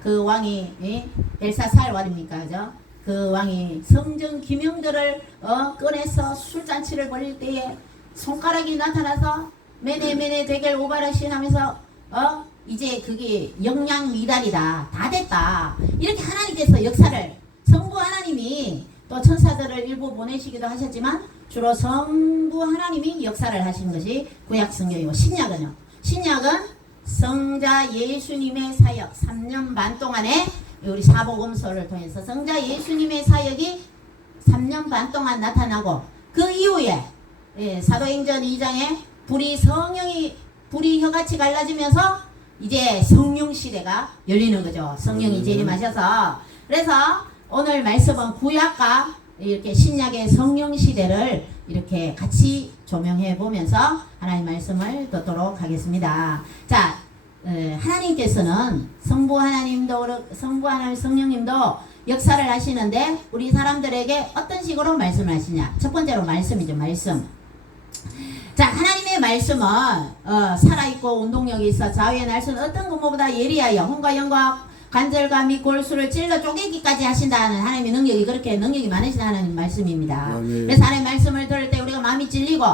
그 왕이 벨사살 왕입니까? 그죠? 그 왕이 성전 기명들을 꺼내서 술잔치를 벌일 때에 손가락이 나타나서 메네 대결 오바라신 하면서 이제 그게 영양 미달이다. 다 됐다. 이렇게 하나님께서 역사를 성부 하나님이 또 천사들을 일부 보내시기도 하셨지만 주로 성부 하나님이 역사를 하신 것이 구약 성경이고 신약은요. 신약은 성자 예수님의 사역 3년 반 동안에 우리 사복음서를 통해서 성자 예수님의 사역이 3년 반 동안 나타나고 그 이후에 사도행전 2장에 불이 혀같이 갈라지면서 이제 성령 시대가 열리는 거죠. 성령이 재림하셔서. 그래서 오늘 말씀은 구약과 이렇게 신약의 성령 시대를 이렇게 같이 조명해 보면서 하나님 말씀을 듣도록 하겠습니다. 자, 하나님께서는 성부 하나님, 성령님도 역사를 하시는데 우리 사람들에게 어떤 식으로 말씀을 하시냐? 첫 번째로 말씀이죠. 말씀. 자, 하나님의 말씀은 살아있고 운동력이 있어 좌우의 날선 어떤 것보다 예리하여 혼과 영과 관절과 및 골수를 찔러 쪼개기까지 하신다는 하나님의 능력이 그렇게 능력이 많으신 하나님 말씀입니다. 그래서 하나님 말씀을 들을 때 우리가 마음이 찔리고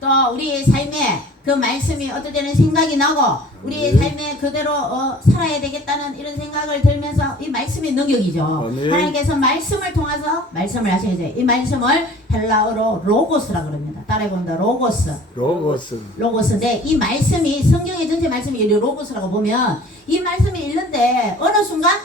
또 우리의 삶에 그 말씀이 어떨 때는 생각이 나고 우리의 삶에 그대로 살아야 되겠다는 이런 생각을 들면서 이 말씀의 능력이죠. 하나님께서 말씀을 통해서 말씀을 하시는 거죠. 이 말씀을 헬라어로 로고스라고 그럽니다. 따라해봅니다. 로고스인데 이 말씀이 성경의 전체 말씀이 로고스라고 보면 이 말씀이 읽는데 어느 순간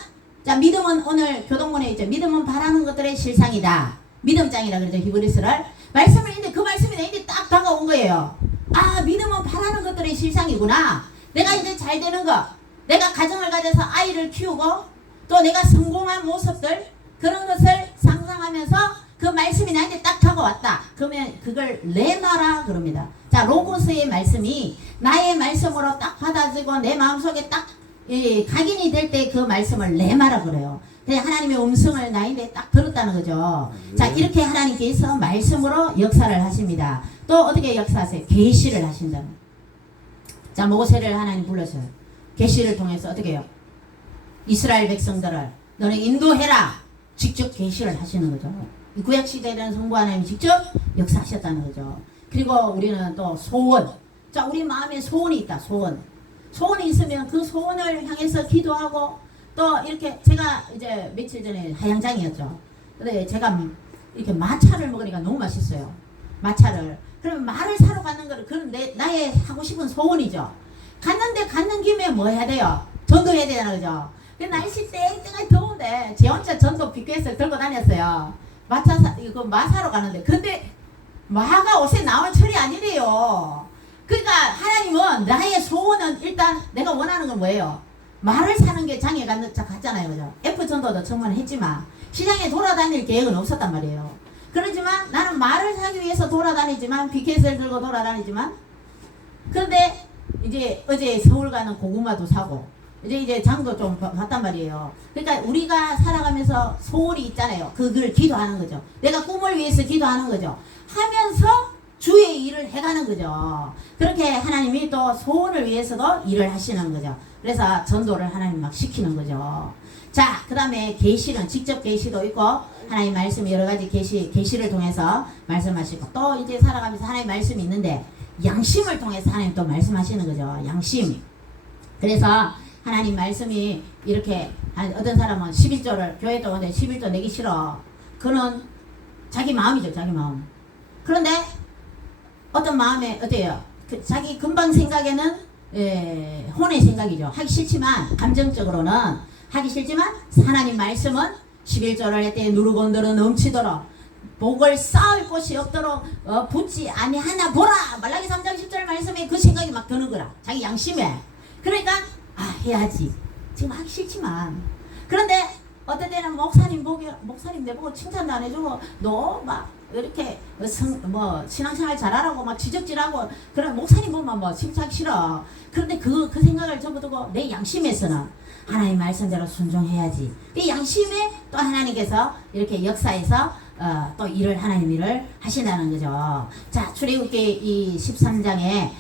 자 믿음은 오늘 교동문에 있죠. 믿음은 바라는 것들의 실상이다. 믿음장이라 그러죠. 히브리서를 말씀을 읽는데 그 말씀이 내게 딱 다가온 거예요. 아, 믿음은 바라는 것들의 실상이구나. 내가 이제 잘 되는 거, 내가 가정을 가져서 아이를 키우고 또 내가 성공한 모습들 그런 것을 상상하면서 그 말씀이 나한테 딱 다가왔다. 그러면 그걸 레마라 그럽니다. 자, 로고스의 말씀이 나의 말씀으로 딱 받아지고 내 마음속에 딱 각인이 될 때 그 말씀을 레마라 그래요. 그냥 하나님의 음성을 나인데 딱 들었다는 거죠. 자, 이렇게 하나님께서 말씀으로 역사를 하십니다. 또 어떻게 역사하세요? 계시를 하신다. 자, 모세를 하나님 불러서요. 계시를 통해서 어떻게 해요? 이스라엘 백성들을 너는 인도해라. 직접 계시를 하시는 거죠. 구약 시대에는 성부 하나님이 직접 역사하셨다는 거죠. 그리고 우리는 또 소원. 자, 우리 마음에 소원이 있다. 소원. 소원이 있으면 그 소원을 향해서 기도하고 또 이렇게 제가 이제 며칠 전에 하양장이었죠. 근데 제가 이렇게 마차를 먹으니까 너무 맛있어요. 마차를. 그러면 말을 사러 가는 거를 그런 나의 하고 싶은 소원이죠. 갔는데 갔는 김에 뭐 해야 돼요? 전도해야 되잖아, 그죠? 날씨 땡땡하게 더운데 제 혼자 전도 BQS를 들고 다녔어요. 마 사러 가는데 근데 마가 옷에 나온 철이 아니래요. 그러니까 하나님은 나의 소원은 일단 내가 원하는 건 뭐예요? 말을 사는 게 장에 갔잖아요, 그죠? F 전도도 정말 했지만 시장에 돌아다닐 계획은 없었단 말이에요. 그렇지만 나는 말을 사기 위해서 돌아다니지만 BQS를 들고 돌아다니지만 그런데 이제 어제 서울 가는 고구마도 사고 이제 장도 좀 봤단 말이에요. 그러니까 우리가 살아가면서 소원이 있잖아요. 그걸 기도하는 거죠. 내가 꿈을 위해서 기도하는 거죠. 하면서 주의 일을 해가는 거죠. 그렇게 하나님이 또 소원을 위해서도 일을 하시는 거죠. 그래서 전도를 하나님 막 시키는 거죠. 자, 그 다음에 계시는 직접 계시도 있고 하나님 말씀이 여러 가지 계시를 통해서 말씀하시고 또 이제 살아가면서 하나님 말씀이 있는데 양심을 통해서 하나님 또 말씀하시는 거죠. 양심. 그래서 하나님 말씀이 이렇게 어떤 사람은 11조를 교회도 오는데 11조 내기 싫어. 그는 자기 마음이죠. 자기 마음. 그런데 어떤 마음에 어때요? 자기 금방 생각에는 혼의 생각이죠. 하기 싫지만 감정적으로는 하기 싫지만 하나님 말씀은 11조를 할 때 누르고 늘어 넘치도록 복을 쌓을 곳이 없도록 붙지 아니하나 보라. 말라기 3장 10절 말씀에 그 생각이 막 드는 거라. 자기 양심에. 그러니까 해야지. 지금 하기 싫지만. 그런데 어떤 때는 목사님 내보고 칭찬도 안 해주고 너 막 이렇게 신앙생활 잘하라고 막 지적질하고 그런 목사님 보면 뭐 칭찬하기 싫어. 그런데 그 생각을 접어두고 내 양심에서는 하나님 말씀대로 순종해야지. 이 양심에 또 하나님께서 이렇게 역사에서 또 하나님 일을 하신다는 거죠. 자, 출애굽기 이 13장에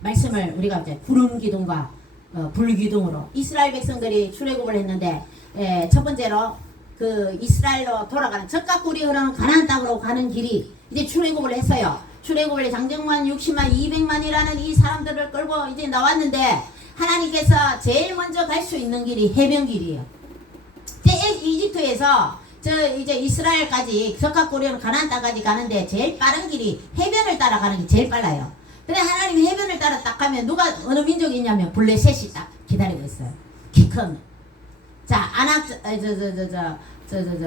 말씀을 우리가 이제 구름 기둥과 불 기둥으로 이스라엘 백성들이 출애굽을 했는데 첫 번째로 그 이스라엘로 돌아가는 젖과 꿀이 흐르는 가나안 땅으로 가는 길이 이제 출애굽을 했어요. 출애굽을 장정만 60만 200만이라는 이 사람들을 끌고 이제 나왔는데 하나님께서 제일 먼저 갈 수 있는 길이 해변길이에요. 이집트에서 이제 이스라엘까지 젖과 꿀이 흐르는 가나안 땅까지 가는데 제일 빠른 길이 해변을 따라가는 게 제일 빨라요. 근데 하나님 해변을 따라 딱 가면 어느 민족이 있냐면 블레셋이 딱 기다리고 있어요. 키 큰. 자,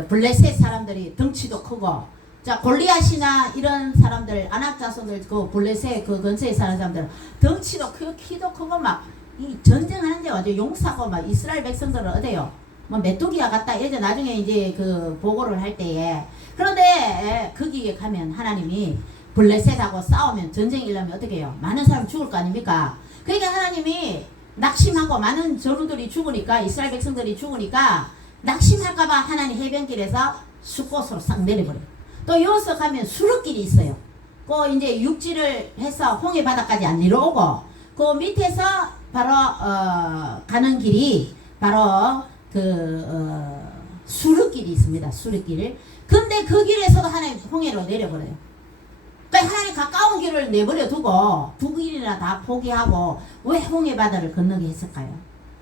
블레셋 사람들이 덩치도 크고, 자, 골리앗이나 이런 사람들, 아낙 자손들, 그 블레셋 그 근처에 사는 사람들은 덩치도 크고, 키도 크고, 막, 이 전쟁하는데 어제 용사고, 막, 이스라엘 백성들은 어때요? 뭐, 메뚜기와 같다. 이제 나중에 이제 그 보고를 할 때에. 그런데, 거기에 가면 하나님이 블레셋하고 싸우면 전쟁이 일어나면 어떻게 해요? 많은 사람 죽을 거 아닙니까? 그러니까 하나님이 낙심하고 많은 전우들이 죽으니까 이스라엘 백성들이 죽으니까 낙심할까봐 하나님 해변길에서 숲곳으로 싹 내려버려요. 또 이어서 가면 수르길이 있어요. 그 이제 육지를 해서 홍해 바다까지 안 내려오고 그 밑에서 바로 가는 길이 바로 수르길이 있습니다. 수르길. 근데 그 길에서도 하나님 홍해로 내려버려요. 그러니까 하나님 가까운 길을 내버려 두고 두 길이나 다 포기하고 왜 홍해 바다를 건너게 했을까요?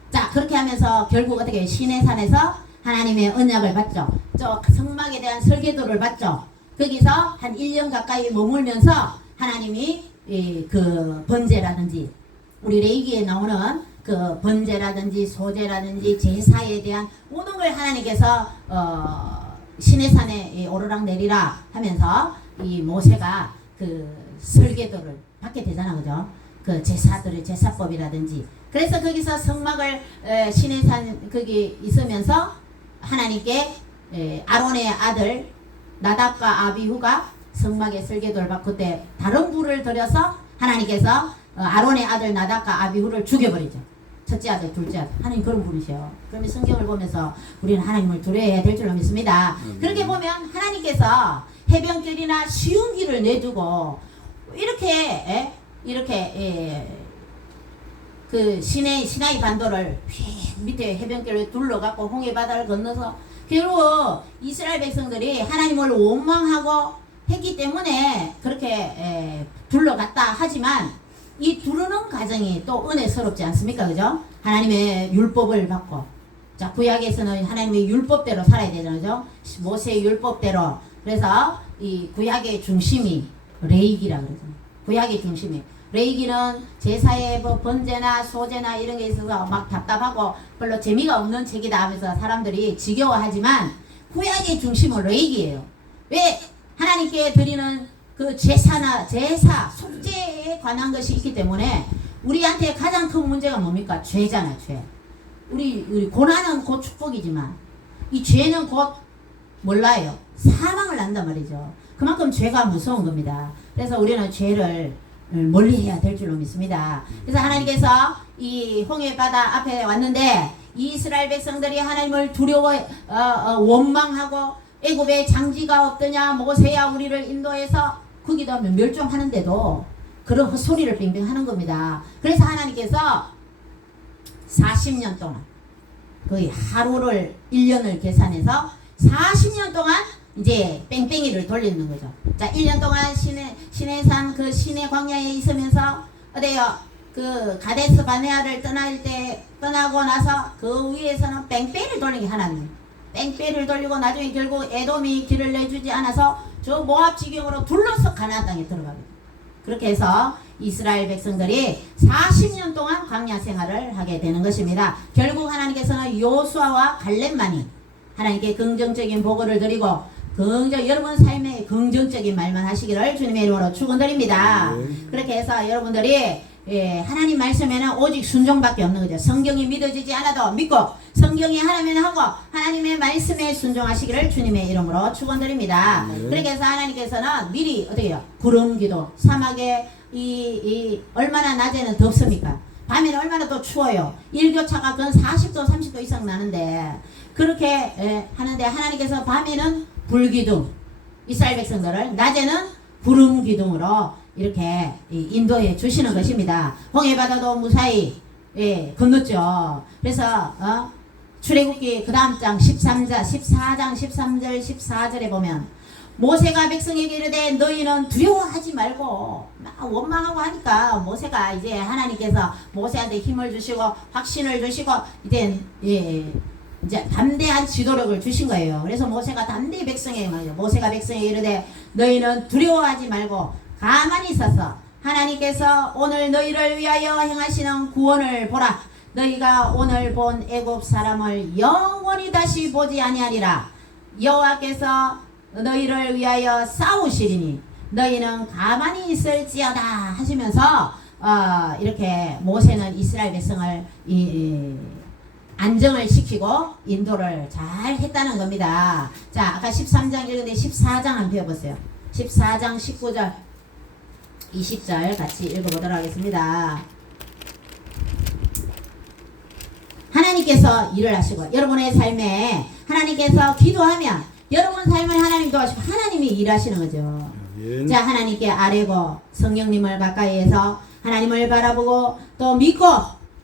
자, 그렇게 하면서 결국 어떻게 시내산에서 하나님의 언약을 받죠. 저 성막에 대한 설계도를 받죠. 거기서 한 1년 가까이 머물면서 하나님이 그 번제라든지 우리 레위기에 나오는 그 번제라든지 소제라든지 제사에 대한 모든 걸 하나님께서 시내산에 오르락 내리락 하면서 이 모세가 그 설계도를 받게 되잖아, 그죠? 그 제사들의 제사법이라든지. 그래서 거기서 성막을 시내산 거기 있으면서 하나님께 아론의 아들 나답과 아비후가 성막에 설계도를 받고 그때 다른 불을 들여서 하나님께서 아론의 아들 나답과 아비후를 죽여버리죠. 첫째 아들, 둘째 아들. 하나님 그런 분이셔요. 그러면 성경을 보면서 우리는 하나님을 두려워해야 될 줄로 믿습니다. 그렇게 보면 하나님께서 해변길이나 쉬운 길을 내두고 이렇게 그 시나이 반도를 밑에 해변길을 둘러갖고 홍해 바다를 건너서 결국 이스라엘 백성들이 하나님을 원망하고 했기 때문에 그렇게 둘러갔다 하지만 이 두르는 과정이 또 은혜스럽지 않습니까? 그죠? 하나님의 율법을 받고 자 구약에서는 하나님의 율법대로 살아야 되잖아요. 모세의 율법대로. 그래서 이 구약의 중심이 레이기라 그러죠. 구약의 중심이 레이기는 제사의 뭐 번제나 소제나 이런 게 있어서 막 답답하고 별로 재미가 없는 책이다 하면서 사람들이 지겨워하지만 구약의 중심은 레이기예요. 왜? 하나님께 드리는 그 제사, 속죄에 관한 것이 있기 때문에 우리한테 가장 큰 문제가 뭡니까? 죄잖아요, 죄. 우리 고난은 곧 축복이지만 이 죄는 곧 몰라요. 사망을 난단 말이죠. 그만큼 죄가 무서운 겁니다. 그래서 우리는 죄를 멀리 해야 될 줄로 믿습니다. 그래서 하나님께서 이 홍해 바다 앞에 왔는데 이스라엘 백성들이 하나님을 두려워 원망하고 애굽에 장지가 없더냐 모세야 우리를 인도해서 거기도 하면 멸종하는데도 그런 헛소리를 빙빙 하는 겁니다. 그래서 하나님께서 40년 동안 거의 하루를 1년을 계산해서 40년 동안 이제 뺑뺑이를 돌리는 거죠. 자, 1년 동안 시내산 그 시내 광야에 있으면서 어때요? 그 가데스 바네아를 떠나고 나서 그 위에서는 뺑뺑이를 돌리는 게 하나님. 뺑뺑이를 돌리고 나중에 결국 에돔이 길을 내주지 않아서 저 모압 지경으로 둘러서 가나안 땅에 들어가게. 그렇게 해서 이스라엘 백성들이 40년 동안 광야 생활을 하게 되는 것입니다. 결국 하나님께서는 요수아와 갈렙만이 하나님께 긍정적인 보고를 드리고 여러분 삶에 긍정적인 말만 하시기를 주님의 이름으로 축원드립니다. 그렇게 해서 여러분들이 하나님 말씀에는 오직 순종밖에 없는 거죠. 성경이 믿어지지 않아도 믿고 성경이 하라면 하고 하나님의 말씀에 순종하시기를 주님의 이름으로 축원드립니다. 그렇게 해서 하나님께서는 미리 어떻게 해요? 구름기도 사막에 얼마나 낮에는 덥습니까? 밤에는 얼마나 또 추워요. 일교차가 근 40도 30도 이상 나는데 그렇게 하는데 하나님께서 밤에는 불기둥 이스라엘 백성들을 낮에는 구름 기둥으로 이렇게 인도해 주시는 것입니다. 홍해바다도 무사히 건넜죠. 그래서 출애굽기 그 다음 장 14장 13절 14절에 보면 모세가 백성에게 이르되 너희는 두려워하지 말고 막 원망하고 하니까 모세가 이제 하나님께서 모세한테 힘을 주시고 확신을 주시고 이제 담대한 지도력을 주신 거예요. 그래서 모세가 담대히 백성에게 말이죠. 모세가 백성에게 이르되 너희는 두려워하지 말고 가만히 있어서 하나님께서 오늘 너희를 위하여 행하시는 구원을 보라. 너희가 오늘 본 애굽 사람을 영원히 다시 보지 아니하리라. 여호와께서 너희를 위하여 싸우시리니 너희는 가만히 있을지어다 하시면서 이렇게 모세는 이스라엘 백성을 안정을 시키고 인도를 잘 했다는 겁니다. 자, 아까 13장 읽었는데 14장 한번 배워보세요. 14장 19절 20절 같이 읽어보도록 하겠습니다. 하나님께서 일을 하시고 여러분의 삶에 하나님께서 기도하면 여러분 삶을 하나님 도와주시고 하나님이 일하시는 거죠. 자, 하나님께 아뢰고 성령님을 가까이에서 하나님을 바라보고 또 믿고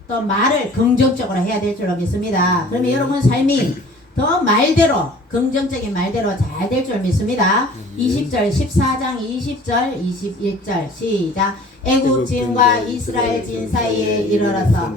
또 말을 긍정적으로 해야 될 줄로 믿습니다. 그러면 여러분 삶이 더 말대로 긍정적인 말대로 잘 될 줄 믿습니다. 20절 14장 20절 21절 시작. 애굽 진과 이스라엘 진 사이에 이르러서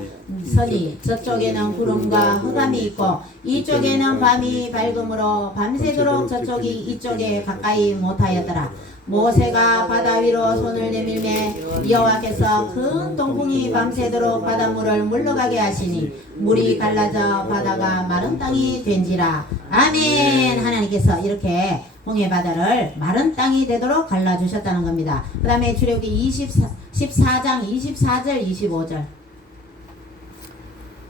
서니 저쪽에는 구름과 흑암이 있고 이쪽에는 밤이 밝음으로 밤새도록 저쪽이 이쪽에 가까이 못하였더라. 모세가 바다 위로 손을 내밀매 여호와께서 큰 동풍이 밤새도록 바닷물을 물러가게 하시니 물이 갈라져 바다가 마른 땅이 된지라. 아멘. 하나님께서 이렇게 홍해 바다를 마른 땅이 되도록 갈라주셨다는 겁니다. 그 다음에 출애굽기 14장 24절 25절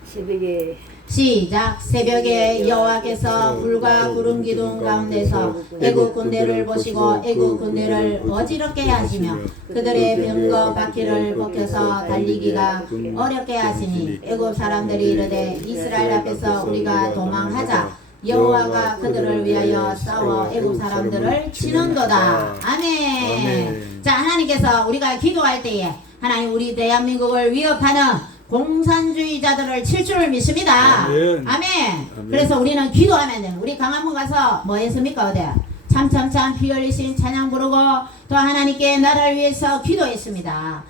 새벽에 시작. 새벽에 여호와께서 불과 구름 기둥 가운데서 애국 군대를 보시고 애국 군대를 어지럽게 하시며 그들의 병거 바퀴를 벗겨서 달리기가 어렵게 하시니 애국 사람들이 이르되 이스라엘 앞에서 우리가 도망하자. 여호와가 그들을 위하여 싸워 애국 사람들을 치는도다. 아멘. 자, 하나님께서 우리가 기도할 때에 하나님 우리 대한민국을 위협하는 공산주의자들을 칠 줄을 믿습니다. 아멘. 아멘. 그래서 우리는 기도하면 돼요. 우리 강화문 가서 뭐 했습니까? 어디? 참참참 피 흘리신 찬양 부르고 또 하나님께 나라를 위해서 기도했습니다.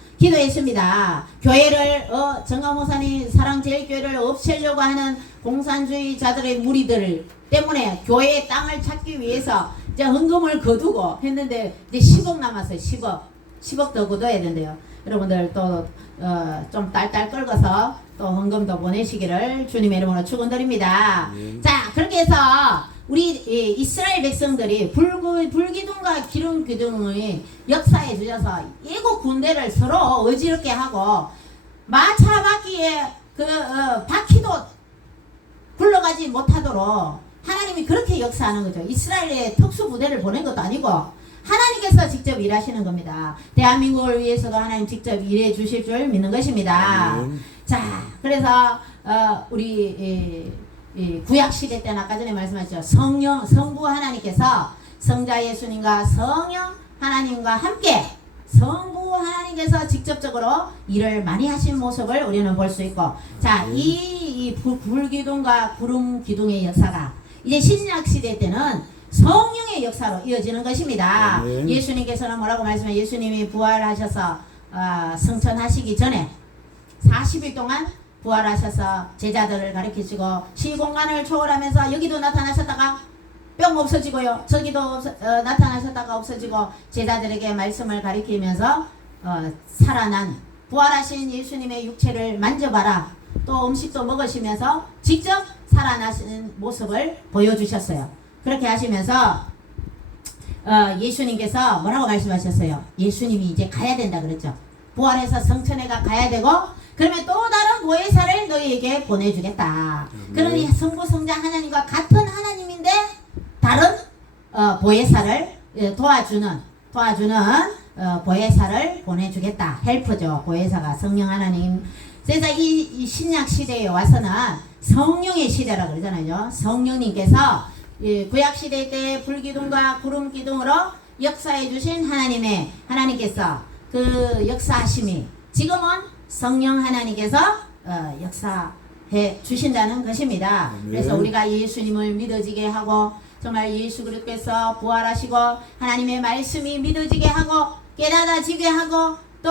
교회를 정강목사님 사랑제일교회를 없애려고 하는 공산주의자들의 무리들 때문에 교회의 땅을 찾기 위해서 이제 헌금을 거두고 했는데 이제 10억 남았어요. 10억 더 거둬야 된대요. 여러분들 또 좀 딸딸 끌어서 또 헌금도 보내시기를 주님의 이름으로 축원드립니다. 자, 그렇게 해서 우리 이스라엘 백성들이 불기둥과 기둥의 역사에 주셔서 애국 군대를 서로 어지럽게 하고 마차 바퀴에 바퀴도 굴러가지 못하도록 하나님이 그렇게 역사하는 거죠. 이스라엘에 특수 부대를 보낸 것도 아니고 하나님께서 직접 일하시는 겁니다. 대한민국을 위해서도 하나님 직접 일해 주실 줄 믿는 것입니다. 자, 그래서 우리 구약 시대 때는 아까 전에 말씀하셨죠. 성부 하나님께서 성자 예수님과 성령 하나님과 함께 성부 하나님께서 직접적으로 일을 많이 하신 모습을 우리는 볼 수 있고, 자, 이 불기둥과 구름 기둥의 역사가 이제 신약 시대 때는 성령의 역사로 이어지는 것입니다. 예수님께서는 뭐라고 말씀해요? 예수님이 부활하셔서 승천하시기 전에 40일 동안 부활하셔서 제자들을 가르치시고 시공간을 초월하면서 여기도 나타나셨다가 뿅 없어지고요. 저기도 나타나셨다가 없어지고 제자들에게 말씀을 가르치면서 살아난 부활하신 예수님의 육체를 만져봐라. 또 음식도 먹으시면서 직접 살아나시는 모습을 보여주셨어요. 그렇게 하시면서 예수님께서 뭐라고 말씀하셨어요? 예수님이 이제 가야 된다 그랬죠. 부활해서 성천에가 가야 되고 그러면 또 다른 보혜사를 너희에게 보내주겠다. 그러니 성부 성자 하나님과 같은 하나님인데 다른 보혜사를 도와주는 보혜사를 보내주겠다. 헬프죠. 보혜사가 성령 하나님. 그래서 이 신약 시대에 와서는 성령의 시대라 그러잖아요. 성령님께서 구약 시대 때 불기둥과 구름 기둥으로 역사해 주신 하나님께서 그 역사하심이 지금은 성령 하나님께서 역사해 주신다는 것입니다. 그래서 우리가 예수님을 믿어지게 하고 정말 예수 그리스도께서 부활하시고 하나님의 말씀이 믿어지게 하고 깨닫아지게 하고 또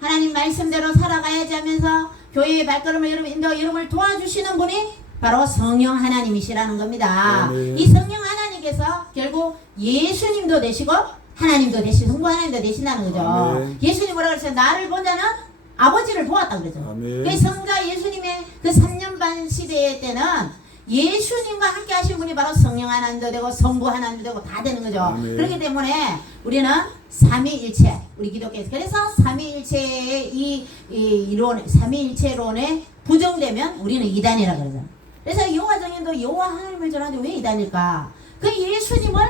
하나님 말씀대로 살아가야지 하면서 교회의 발걸음을 여러분을 도와주시는 분이 바로 성령 하나님이시라는 겁니다. 이 성령 하나님께서 결국 예수님도 되시고 하나님도 되시고 성부 하나님도 되신다는 거죠. 예수님 뭐라 그랬어요? 나를 본 자는 아버지를 보았다 그러죠. 그 성자 예수님의 그 3년 반 시대 때는 예수님과 함께 하신 분이 바로 성령 하나님도 되고 성부 하나님도 되고 다 되는 거죠. 그렇기 때문에 우리는 삼위일체, 우리 기독교에서 그래서 삼위일체의 이 이론, 삼위일체론에 부정되면 우리는 이단이라 그러죠. 그래서 여호와 정인도 여호와 하나님을 전하는데 왜 이단일까? 그 예수님을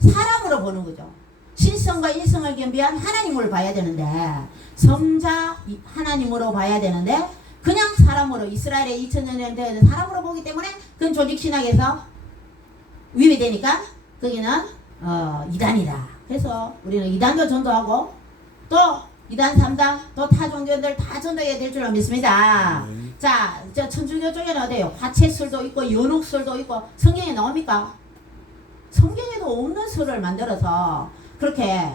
사람으로 보는 거죠. 신성과 일성을 겸비한 하나님으로 봐야 되는데 성자 하나님으로 봐야 되는데 그냥 사람으로 이스라엘의 2000년 된 사람으로 보기 때문에 그건 조직신학에서 위배되니까 거기는 이단이다. 그래서 우리는 이단도 전도하고 또 이단 3단 또 타 종교들 다 전도해야 될 줄 믿습니다. 자, 저 천주교 쪽에는 어때요? 화채술도 있고 연옥술도 있고 성경에 나옵니까? 성경에도 없는 술을 만들어서 그렇게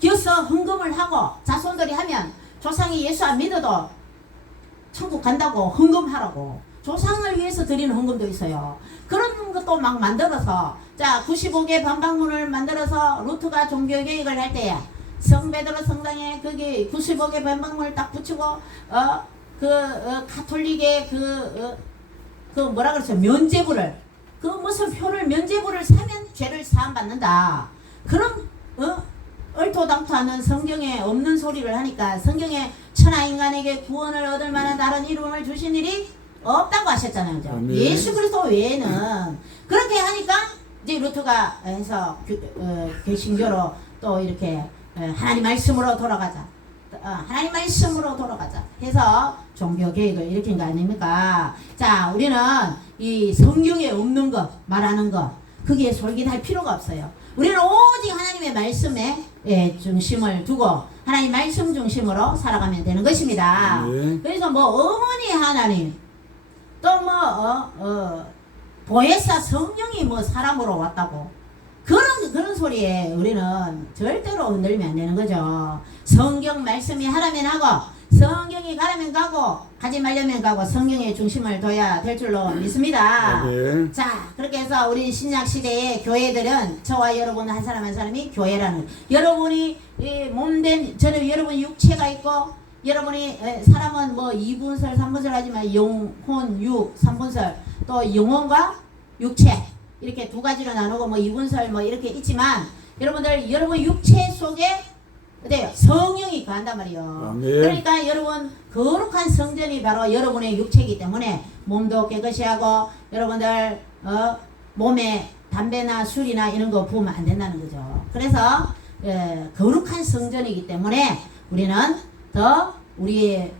기어서 헌금을 하고 자손들이 하면 조상이 예수 안 믿어도 천국 간다고 헌금하라고 조상을 위해서 드리는 헌금도 있어요. 그런 것도 막 만들어서 자 95개 반박문을 만들어서 루트가 종교개혁을 할 때에 성베드로 성당에 거기 95개 반박문을 딱 붙이고 가톨릭의 그 뭐라 그러죠? 면죄부를 그 무슨 표를 면죄부를 사면 죄를 사함 받는다. 그런 얼토당토하는 성경에 없는 소리를 하니까 성경에 천하 인간에게 구원을 얻을 만한 다른 이름을 주신 일이 없다고 하셨잖아요. 그죠? 아멘. 예수 그리스도 외에는 그렇게 하니까 이제 루터가 해서 개신교로 또 이렇게 하나님 말씀으로 돌아가자. 하나님 말씀으로 돌아가자 해서 종교 개혁을 일으킨 거 아닙니까? 자, 우리는 이 성경에 없는 거 말하는 거 거기에 솔깃할 필요가 없어요. 우리는 오직 하나님의 말씀에 중심을 두고 하나님 말씀 중심으로 살아가면 되는 것입니다. 네. 그래서 뭐 어머니 하나님 또 뭐 보혜사 성령이 뭐 사람으로 왔다고 그런 소리에 우리는 절대로 흔들면 안 되는 거죠. 성경 말씀이 하라면 하고 성경이 가라면 가고 가지 말려면 가고 성경의 중심을 둬야 될 줄로 믿습니다. 네. 자, 그렇게 해서 우리 신약 시대의 교회들은 저와 여러분 한 사람 한 사람이 교회라는 여러분이 몸된 저는 여러분 육체가 있고 여러분이 사람은 뭐 2분설 3분설 하지만 영혼 육 3분설 또 영혼과 육체 이렇게 두 가지로 나누고 뭐 2분설 뭐 이렇게 있지만 여러분들 여러분 육체 속에 어때요? 성령이 거한단 말이에요. 아멘. 그러니까 여러분 거룩한 성전이 바로 여러분의 육체이기 때문에 몸도 깨끗이 하고 여러분들 몸에 담배나 술이나 이런 거 부으면 안 된다는 거죠. 그래서 거룩한 성전이기 때문에 우리는 더 우리의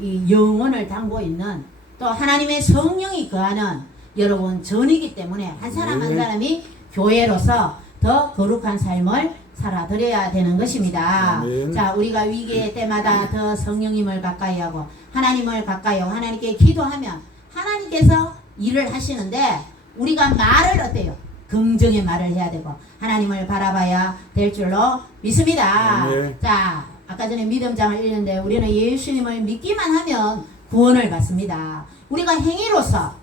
이 영혼을 담고 있는 또 하나님의 성령이 거하는 여러분 전이기 때문에 한 사람 한 사람이 교회로서 더 거룩한 삶을 살아드려야 되는 것입니다. 아멘. 자, 우리가 위기의 때마다 더 성령님을 가까이 하고 하나님을 가까이 하고 하나님께 기도하면 하나님께서 일을 하시는데 우리가 말을 어때요? 긍정의 말을 해야 되고 하나님을 바라봐야 될 줄로 믿습니다. 아멘. 자, 아까 전에 믿음장을 읽는데 우리는 예수님을 믿기만 하면 구원을 받습니다. 우리가 행위로서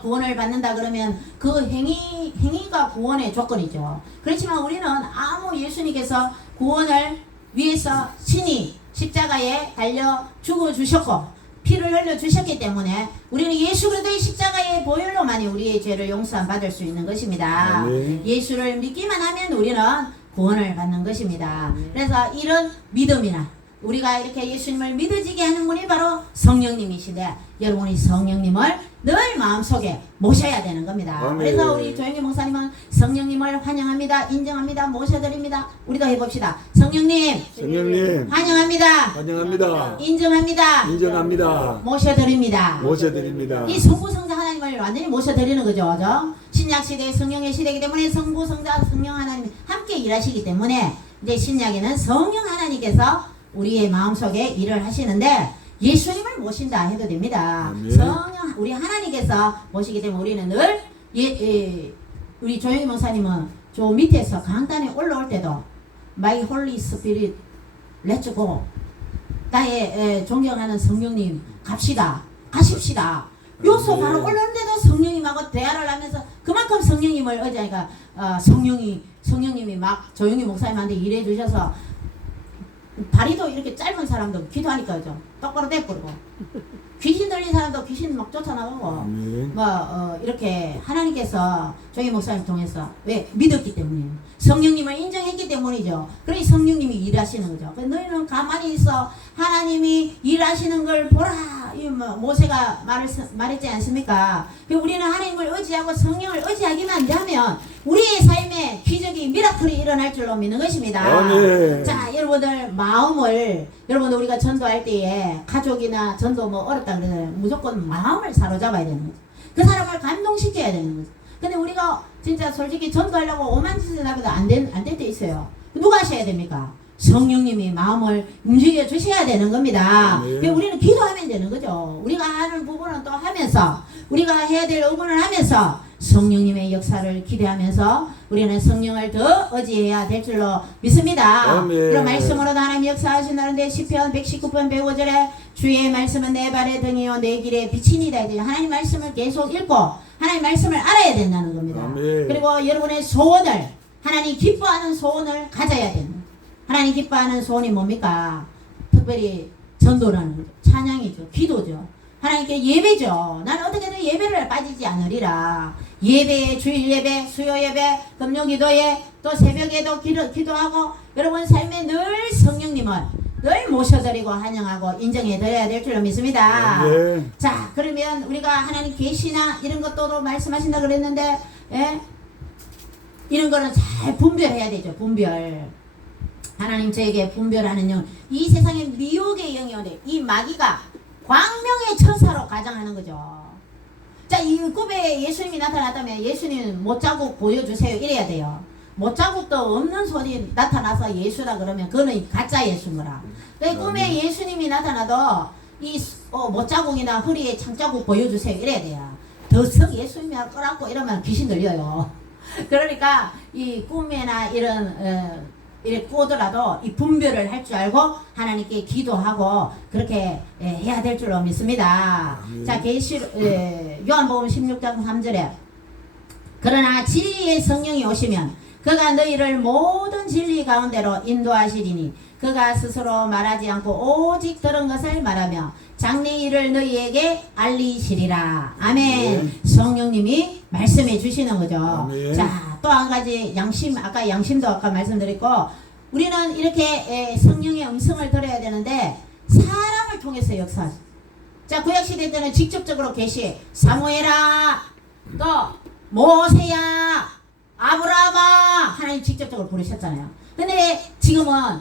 구원을 받는다 그러면 그 행위가 구원의 조건이죠. 그렇지만 우리는 아무 예수님께서 구원을 위해서 친히 십자가에 달려 죽어주셨고 피를 흘려주셨기 때문에 우리는 예수 그리스도의 십자가의 보혈로만이 우리의 죄를 용서 받을 수 있는 것입니다. 아멘. 예수를 믿기만 하면 우리는 구원을 받는 것입니다. 그래서 이런 믿음이나 우리가 이렇게 예수님을 믿어지게 하는 분이 바로 성령님이신데 여러분이 성령님을 늘 마음속에 모셔야 되는 겁니다. 아멘. 그래서 우리 조영기 목사님은 성령님을 환영합니다. 인정합니다. 모셔드립니다. 우리도 해봅시다. 성령님 환영합니다. 환영합니다. 인정합니다. 인정합니다. 모셔드립니다. 모셔드립니다. 이 성부 성자 하나님을 완전히 모셔드리는 거죠. 그죠? 신약 시대 성령의 시대이기 때문에 성부 성자 성령 하나님 함께 일하시기 때문에 이제 신약에는 성령 하나님께서 우리의 마음속에 일을 하시는데 예수님을 모신다 해도 됩니다. 아멘. 성령 우리 하나님께서 모시기 때문에 우리는 늘 우리 조영희 목사님은 저 밑에서 강단에 올라올 때도 My Holy Spirit Let's go 나의 존경하는 성령님 가십시다. 요소 아멘. 바로 올라오는데도 성령님하고 대화를 하면서 그만큼 성령님을 어제니까 성령님이 막 조영희 목사님한테 일해 주셔서 다리도 이렇게 짧은 사람도 기도하니까 그죠? 똑바로 떼버리고 귀신 들린 사람도 귀신 막 쫓아나가고 아멘. 이렇게 하나님께서 조영희 목사님 통해서 왜? 믿었기 때문에 성령님을 인정했기 때문이죠. 그러니 성령님이 일하시는 거죠. 너희는 가만히 있어 하나님이 일하시는 걸 보라. 모세가 말했지 않습니까? 우리는 하나님을 의지하고 성령을 의지하기만 하면 우리의 삶에 기적이 미라클이 일어날 줄로 믿는 것입니다. 아멘. 자, 여러분들 마음을 여러분들 우리가 전도할 때에 가족이나 전도 뭐 어렵다 그러잖아요. 무조건 마음을 사로잡아야 되는 거죠. 그 사람을 감동시켜야 되는 거죠. 근데 우리가 진짜 솔직히 전도하려고 오만 짓을 하고도 안 될 때 있어요. 누가 하셔야 됩니까? 성령님이 마음을 움직여 주셔야 되는 겁니다. 네. 우리는 기도하면 되는 거죠. 우리가 하는 부분은 또 하면서 우리가 해야 될 의무를 하면서 성령님의 역사를 기대하면서 우리는 성령을 더 의지해야 될 줄로 믿습니다. 아멘. 그런 말씀으로도 하나님 역사하신다는데 시편 119편 105절에 주의 말씀은 내 발의 등이요 내 길의 빛이니라. 하나님 말씀을 계속 읽고 하나님 말씀을 알아야 된다는 겁니다. 아멘. 그리고 여러분의 소원을 하나님 기뻐하는 소원을 가져야 됩니다. 하나님 기뻐하는 소원이 뭡니까? 특별히 전도라는 거죠. 찬양이죠. 기도죠. 하나님께 예배죠. 나는 어떻게든 예배를 빠지지 않으리라. 예배에 주일 예배, 수요 예배, 금요 기도에 또 새벽에도 기도하고 여러분 삶에 늘 성령님을 늘 모셔드리고 환영하고 인정해드려야 될 줄로 믿습니다. 예. 자, 그러면 우리가 하나님 계시나 이런 것도 말씀하신다 그랬는데, 예? 이런 거는 잘 분별해야 되죠. 분별. 하나님 저에게 분별하는 영, 이 세상에 미혹의 영이 오네. 이 마귀가 광명의 천사로 가장하는 거죠. 자, 이 꿈에 예수님이 나타났다면 예수님 못자국 보여주세요 이래야 돼요. 못자국도 없는 손이 나타나서 예수라 그러면 그거는 가짜 예수인 거라. 내 꿈에 예수님이 나타나도 이 못자국이나 허리에 창자국 보여주세요 이래야 돼요. 더석 예수님이 끌어안고 이러면 귀신 들려요. 그러니까 이 꿈에나 이런 이렇게 꾸더라도 이 분별을 할 줄 알고 하나님께 기도하고 그렇게 해야 될 줄로 믿습니다. 자, 요한복음 16장 3절에 그러나 진리의 성령이 오시면 그가 너희를 모든 진리 가운데로 인도하시리니 그가 스스로 말하지 않고 오직 들은 것을 말하며 장래 일을 너희에게 알리시리라. 아멘. 성령님이 말씀해 주시는 거죠. 아멘. 자, 또 한 가지 양심도 아까 말씀드렸고 우리는 이렇게 성령의 음성을 들어야 되는데 사람을 통해서 역사. 자, 구약시대 때는 직접적으로 계시 사무엘아 또 모세야 아브라함아 하나님 직접적으로 부르셨잖아요. 근데 지금은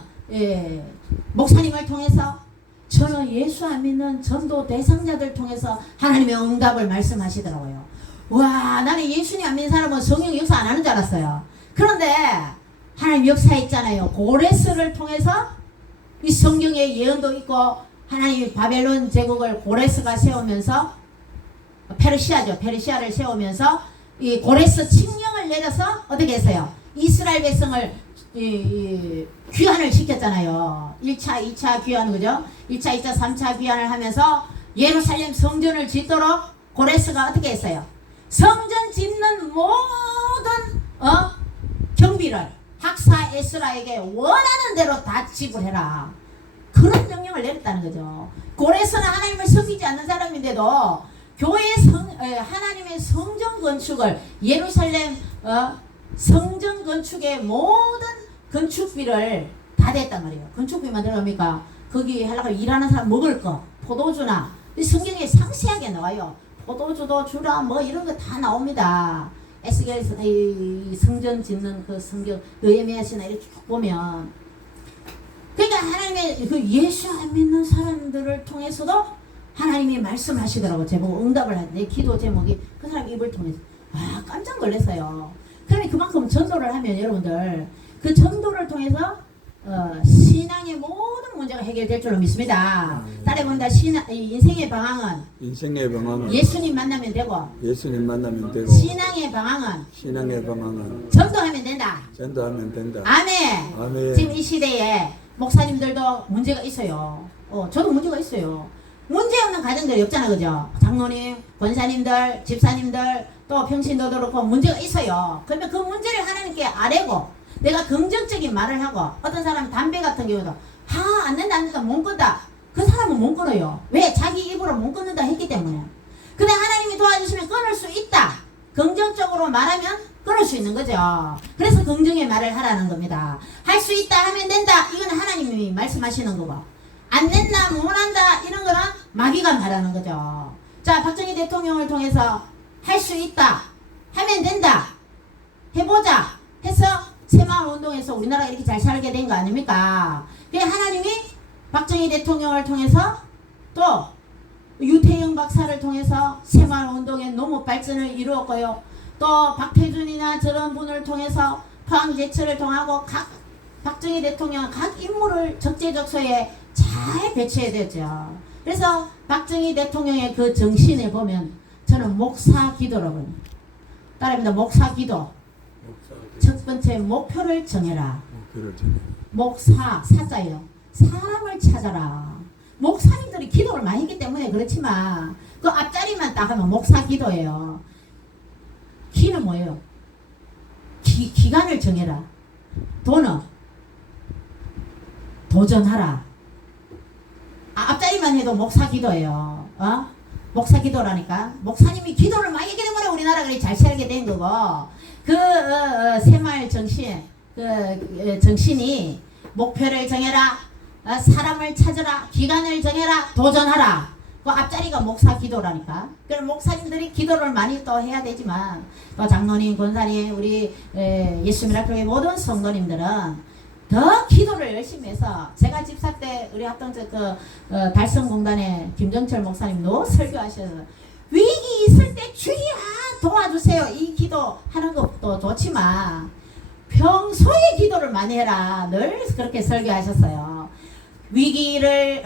목사님을 통해서 저는 예수 안 믿는 전도 대상자들 통해서 하나님의 응답을 말씀하시더라고요. 와, 나는 예수님 안 믿는 사람은 성령 역사 안 하는 줄 알았어요. 그런데 하나님 역사했잖아요. 고레스를 통해서 이 성경의 예언도 있고 하나님이 바벨론 제국을 고레스가 세우면서 페르시아를 세우면서 이 고레스 칙령을 내려서 어떻게 했어요? 이스라엘 백성을 귀환을 시켰잖아요. 1차, 2차 귀환, 그죠? 1차, 2차, 3차 귀환을 하면서 예루살렘 성전을 짓도록 고레스가 어떻게 했어요? 성전 짓는 모든 경비를 학사 에스라에게 원하는 대로 다 지불해라. 그런 명령을 내렸다는 거죠. 고레스는 하나님을 섬기지 않는 사람인데도 하나님의 성전 건축을 예루살렘 성전 건축의 모든 건축비를 다 댔단 말이에요. 건축비만 들어갑니까? 거기 하려고 일하는 사람 먹을 거, 포도주나 성경에 상세하게 나와요. 포도주도 주라 뭐 이런 거 다 나옵니다. 에스겔에서 성전 짓는 그 성경 느헤미야서나 이렇게 쭉 보면 그러니까 하나님의 그 예수 안 믿는 사람들을 통해서도 하나님이 말씀하시더라고. 제목 응답을 하는데 기도 제목이 그 사람 입을 통해서 깜짝 놀랐어요. 그러니 그만큼 전도를 하면 여러분들 그 전도를 통해서 신앙의 모든 문제가 해결될 줄로 믿습니다. 따라 본다. 인생의 방향은 예수님 만나면 되고 예수님 만나면 되고 신앙의 방향은 전도하면 된다. 아멘. 아멘. 지금 이 시대에 목사님들도 문제가 있어요. 저도 문제가 있어요. 문제 없는 가정들이 없잖아, 그죠? 장로님, 권사님들, 집사님들, 또 평신도도 그렇고 문제가 있어요. 그러면 그 문제를 하나님께 아뢰고 내가 긍정적인 말을 하고 어떤 사람은 담배 같은 경우도 안 된다 못 끊다. 그 사람은 못 끊어요. 왜? 자기 입으로 못 끊는다 했기 때문에. 근데 하나님이 도와주시면 끊을 수 있다. 긍정적으로 말하면 끊을 수 있는 거죠. 그래서 긍정의 말을 하라는 겁니다. 할 수 있다 하면 된다. 이건 하나님이 말씀하시는 거고 안 된다 못한다 이런 거는 마귀가 말하는 거죠. 자, 박정희 대통령을 통해서 할 수 있다 하면 된다 해보자 해서 새마을운동에서 우리나라가 이렇게 잘 살게 된 거 아닙니까? 그냥 하나님이 박정희 대통령을 통해서 또 유태영 박사를 통해서 새마을운동의 농업 발전을 이루었고요. 또 박태준이나 저런 분을 통해서 포항제철을 통하고 각 박정희 대통령 각 인물을 적재적소에 잘 배치해야 되죠. 그래서 박정희 대통령의 그 정신에 보면 저는 목사기도라고 합니다. 따라합니다. 목사기도. 첫 번째 목표를 정해라. 목사, 사자예요. 사람을 찾아라. 목사님들이 기도를 많이 했기 때문에 그렇지만 그 앞자리만 딱 하면 목사기도예요. 기는 뭐예요? 기간을 정해라. 도는 도전하라. 앞자리만 해도 목사기도예요. 목사기도라니까. 목사님이 기도를 많이 했기 때문에 우리나라가 잘 살게 된 거고 그 새마을 정신 정신이 목표를 정해라. 사람을 찾으라, 기간을 정해라, 도전하라. 그 앞자리가 목사 기도라니까. 그럼 목사님들이 기도를 많이 또 해야 되지만 또 장로님, 권사님, 우리 예수미라클교회 모든 성도님들은 더 기도를 열심히 해서 제가 집사 때 우리 합동 달성공단의 김정철 목사님도 설교하셔서 위기 있을 때 주야 도와주세요. 이 기도 하는 것도 좋지만 평소에 기도를 많이 해라. 늘 그렇게 설교하셨어요. 위기를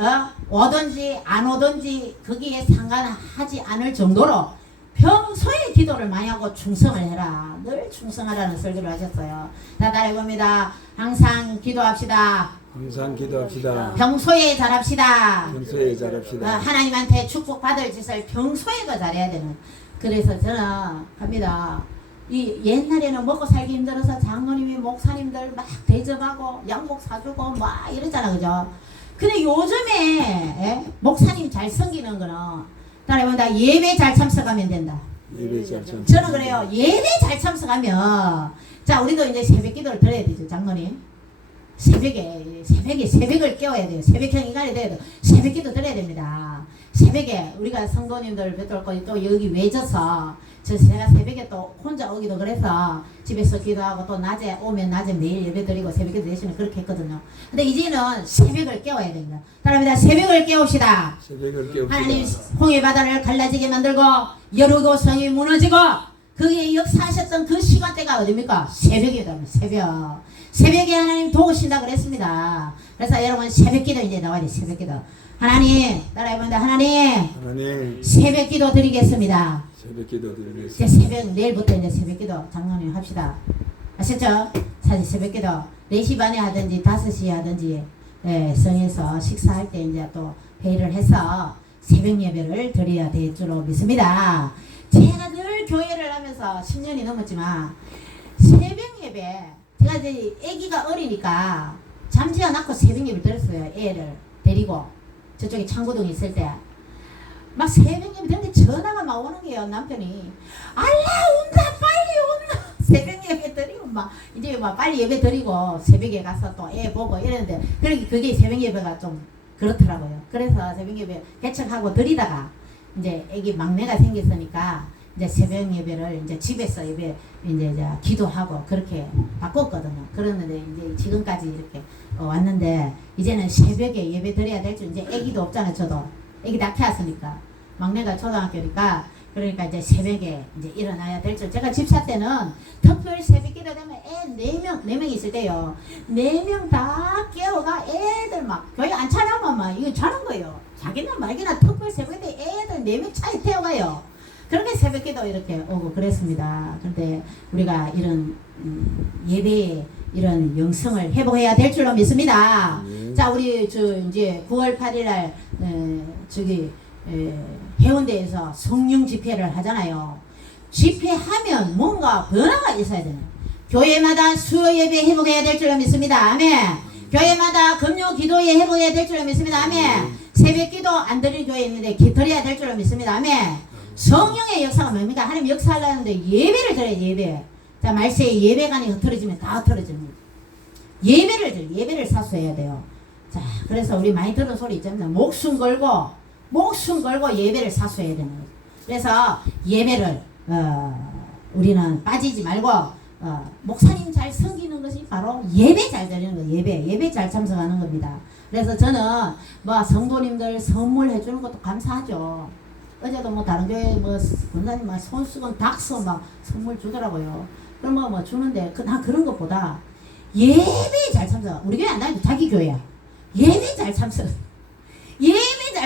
오든지 안 오든지 거기에 상관하지 않을 정도로 평소에 기도를 많이 하고 충성을 해라. 늘 충성하라는 설교를 하셨어요. 자, 따라해봅니다. 항상 기도합시다. 항상 기도합시다. 평소에 잘합시다. 평소에 잘합시다. 하나님한테 축복받을 짓을 평소에도 잘해야 되는. 그래서 저는 합니다. 이 옛날에는 먹고 살기 힘들어서 장로님이 목사님들 막 대접하고 양복 사주고 막 이러잖아, 그죠? 근데 요즘에 목사님 잘 섬기는 거는 따라해본다. 예배 잘 참석하면 된다. 예배 잘 참. 저는 그래요. 예배 잘 참석하면 자, 우리도 이제 새벽 기도를 드려야 되죠, 장로님. 새벽을 깨워야 돼요. 새벽형 인간이 돼야 돼요. 새벽 기도 드려야 됩니다. 새벽에 우리가 성도님들 뵙돌 거 또 여기 외져서 제가 새벽에 또 혼자 오기도 그래서 집에서 기도하고 또 낮에 오면 낮에 매일 예배 드리고 새벽 기도 대신에 그렇게 했거든요. 근데 이제는 새벽을 깨워야 됩니다. 따라합니다. 새벽을 깨웁시다. 새벽을 깨웁시다. 하나님 홍해 바다를 갈라지게 만들고 여리고 성이 무너지고 그게 역사하셨던 그 시간대가 어딥니까? 새벽이다. 새벽에 하나님 도우신다 그랬습니다. 그래서 여러분 새벽 기도 이제 나와야 돼. 새벽 기도. 하나님 따라해본다. 하나님 새벽 기도 드리겠습니다. 새벽 기도 드리겠습니다. 이제 새벽 내일부터 이제 새벽 기도 장로님 합시다. 아셨죠? 사실 새벽 기도 4시 반에 하든지 5시에 하든지 성에서 식사할 때 이제 또 회의를 해서 새벽 예배를 드려야 될 줄로 믿습니다. 제가 늘 교회를 하면서 10년이 넘었지만 새벽 예배 제가 이제 아기가 어리니까 잠시 않고 새벽 예배 들었어요. 애를 데리고 저쪽에 창고동에 있을 때 막 새벽 예배 되는데 전화가 막 오는 게요. 남편이 알라 온다 빨리 온다 새벽 예배 드리고 막 이제 막 빨리 예배 드리고 새벽에 가서 또 애 보고 이러는데 그게 새벽 예배가 좀 그렇더라고요. 그래서 새벽 예배 개척하고 드리다가 이제 애기 막내가 생겼으니까 이제 새벽 예배를 이제 집에서 예배 이제 기도하고 그렇게 바꿨거든요. 그랬는데 이제 지금까지 이렇게 왔는데 이제는 새벽에 예배 드려야 될 줄 이제 애기도 없잖아요. 저도 애기 다 키웠으니까 막내가 초등학교니까 그러니까 이제 새벽에 이제 일어나야 될 줄. 제가 집사 때는 특별 새벽 기도 되면 애 4명 있을 때요. 4명 다 깨워가 애들 막 교회 안 차려면 막 이거 자는 거예요. 자기는 말기나 특별 새벽 때 애들 4명 차에 태워가요. 그렇게 새벽 기도 이렇게 오고 그랬습니다. 그런데 우리가 이런 예배에 이런 영성을 회복해야 될 줄로 믿습니다. 자, 우리 이제 9월 8일 날 해운대에서 성령 집회를 하잖아요. 집회하면 뭔가 변화가 있어야 되는. 교회마다 수요 예배 회복해야 될 줄로 믿습니다. 아멘. 교회마다 금요 기도에 회복해야 될 줄로 믿습니다. 아멘. 새벽 기도 안 드리는 교회 있는데 드려야 될 줄로 믿습니다. 아멘. 성령의 역사가 뭡니까? 하나님 역사하려는데 예배를 드려야 예배. 자, 말세에 예배관이 흐트러지면 다 흐트러집니다. 예배를 사수해야 돼요. 자, 그래서 우리 많이 들은 소리 있잖아요. 목숨 걸고 예배를 사수해야 되는 거죠. 그래서 예배를 우리는 빠지지 말고 목사님 잘 섬기는 것이 바로 예배 잘 드리는 거예요. 예배 잘 참석하는 겁니다. 그래서 저는 뭐 성도님들 선물해 주는 것도 감사하죠. 어제도 뭐 다른 교회 뭐 권사님 막 손수건 닥서 막 선물 주더라고요. 그럼 뭐 주는데 나 그런 것보다 예배 잘 참석. 우리 교회 안 다니고 자기 교회야. 예배 잘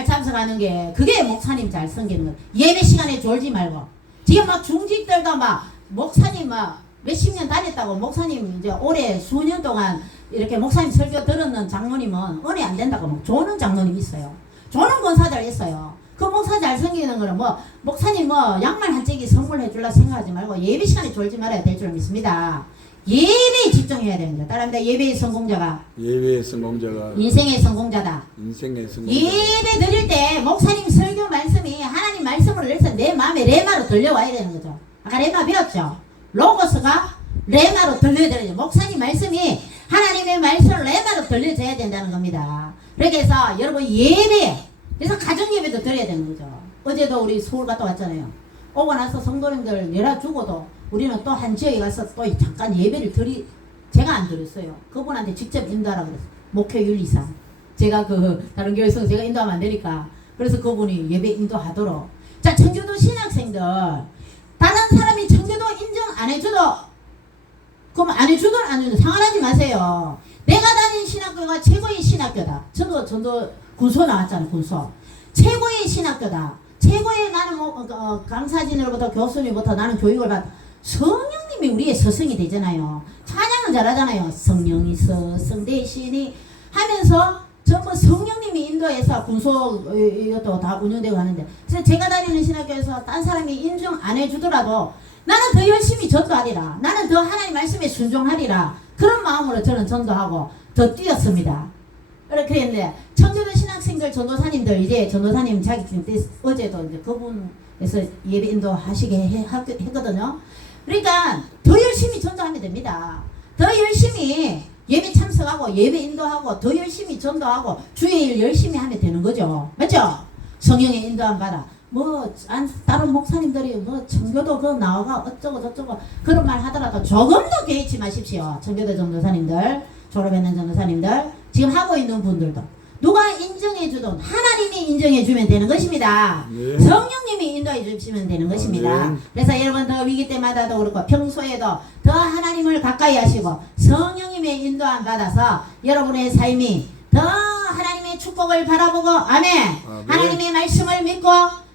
참석하는 게 그게 목사님 잘 섬기는 거예요. 예배 시간에 졸지 말고. 지금 막 중직들도 막 목사님 막 몇십 년 다녔다고 목사님 이제 올해 수년 동안 이렇게 목사님 설교 들었는 장로님은 은혜 안 된다고 막 조는 장로님 있어요. 조는 권사들 있어요. 그 목사 잘 섬기는 거는 뭐 목사님 뭐 양말 한 짝이 선물해 줄라 생각하지 말고 예배 시간에 졸지 말아야 될 줄 믿습니다. 예배에 집중해야 됩니다. 따라합니다. 예배의 성공자가 인생의 성공자다. 예배 드릴 때 목사님 설교 말씀이 하나님 말씀을 내서 내 마음에 레마로 들려와야 되는 거죠. 아까 레마 배웠죠? 로고스가 레마로 들려야 되는 거죠. 목사님 말씀이 하나님의 말씀을 레마로 들려줘야 된다는 겁니다. 그렇게 해서 여러분 예배, 그래서 가정 예배도 드려야 되는 거죠. 어제도 우리 서울 갔다 왔잖아요. 오고 나서 성도님들 내라 주고도 우리는 또 한 지역에 가서 또 잠깐 예배를 제가 안 드렸어요. 그분한테 직접 인도하라고 그랬어요. 목회 윤리상. 제가 다른 교회에서 제가 인도하면 안 되니까. 그래서 그분이 예배 인도하도록. 자, 청교도 신학생들. 다른 사람이 청교도 인정 안 해줘도, 그럼 안 해주든 안 해주든 상관하지 마세요. 내가 다닌 신학교가 최고의 신학교다. 저도 군소 나왔잖아요, 군소. 최고의 신학교다. 최고의 나는 강사진으로부터 교수님부터 나는 교육을 받. 성령님이 우리의 스승이 되잖아요. 찬양은 잘하잖아요. 성령이 스승 대신이 하면서 전부 성령님이 인도해서 군소 이것도 다 운영되고 하는데, 그래서 제가 다니는 신학교에서 딴 사람이 인정 안 해주더라도 나는 더 열심히 전도하리라. 나는 더 하나님 말씀에 순종하리라. 그런 마음으로 저는 전도하고 더 뛰었습니다. 그렇게 했는데 청교도 신학생들 전도사님들 이제 전도사님 자격증 때 어제도 이제 그분에서 예배 인도하시게 했거든요. 그러니까 더 열심히 전도하면 됩니다. 더 열심히 예배 참석하고 예배 인도하고 더 열심히 전도하고 주의 일 열심히 하면 되는 거죠. 맞죠? 성령의 인도함 받아. 다른 목사님들이 청교도 나와가 어쩌고 저쩌고 그런 말 하더라도 조금 더 개의치 마십시오. 청교도 전도사님들, 졸업했는 전도사님들, 지금 하고 있는 분들도 누가 인정해주든 하나님이 인정해주면 되는 것입니다. 네. 성령님이 인도해주시면 되는 것입니다. 네. 그래서 여러분 더 위기 때마다도 그렇고 평소에도 더 하나님을 가까이 하시고 성령님의 인도함 받아서 여러분의 삶이 더 하나님의 축복을 바라보고 아멘. 하나님의 말씀을 믿고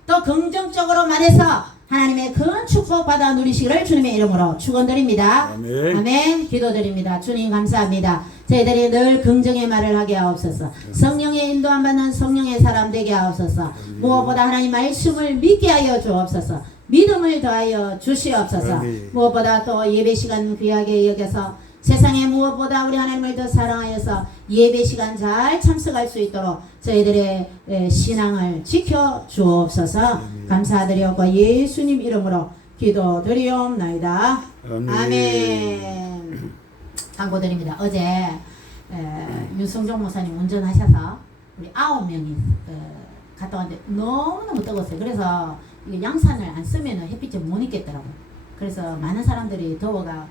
또 긍정적으로 말해서 하나님의 큰 축복 받아 누리시기를 주님의 이름으로 축원드립니다. 아멘. 아멘. 기도드립니다. 주님 감사합니다. 저희들이 늘 긍정의 말을 하게 하옵소서. 성령의 인도함 받는 성령의 사람 되게 하옵소서. 무엇보다 하나님 말씀을 믿게 하여 주옵소서. 믿음을 더하여 주시옵소서. 아멘. 무엇보다 또 예배 시간 귀하게 여겨서 세상에 무엇보다 우리 하나님을 더 사랑하여서 예배 시간 잘 참석할 수 있도록 저희들의 신앙을 지켜 주옵소서. 감사드리옵고 예수님 이름으로 기도드리옵나이다. 아멘. 광고드립니다. 어제 윤성종 목사님 운전하셔서 우리 9명이 갔다 왔는데 너무너무 뜨거웠어요. 그래서 양산을 안 쓰면 햇빛을 못 있겠더라고요. 그래서 많은 사람들이 더워가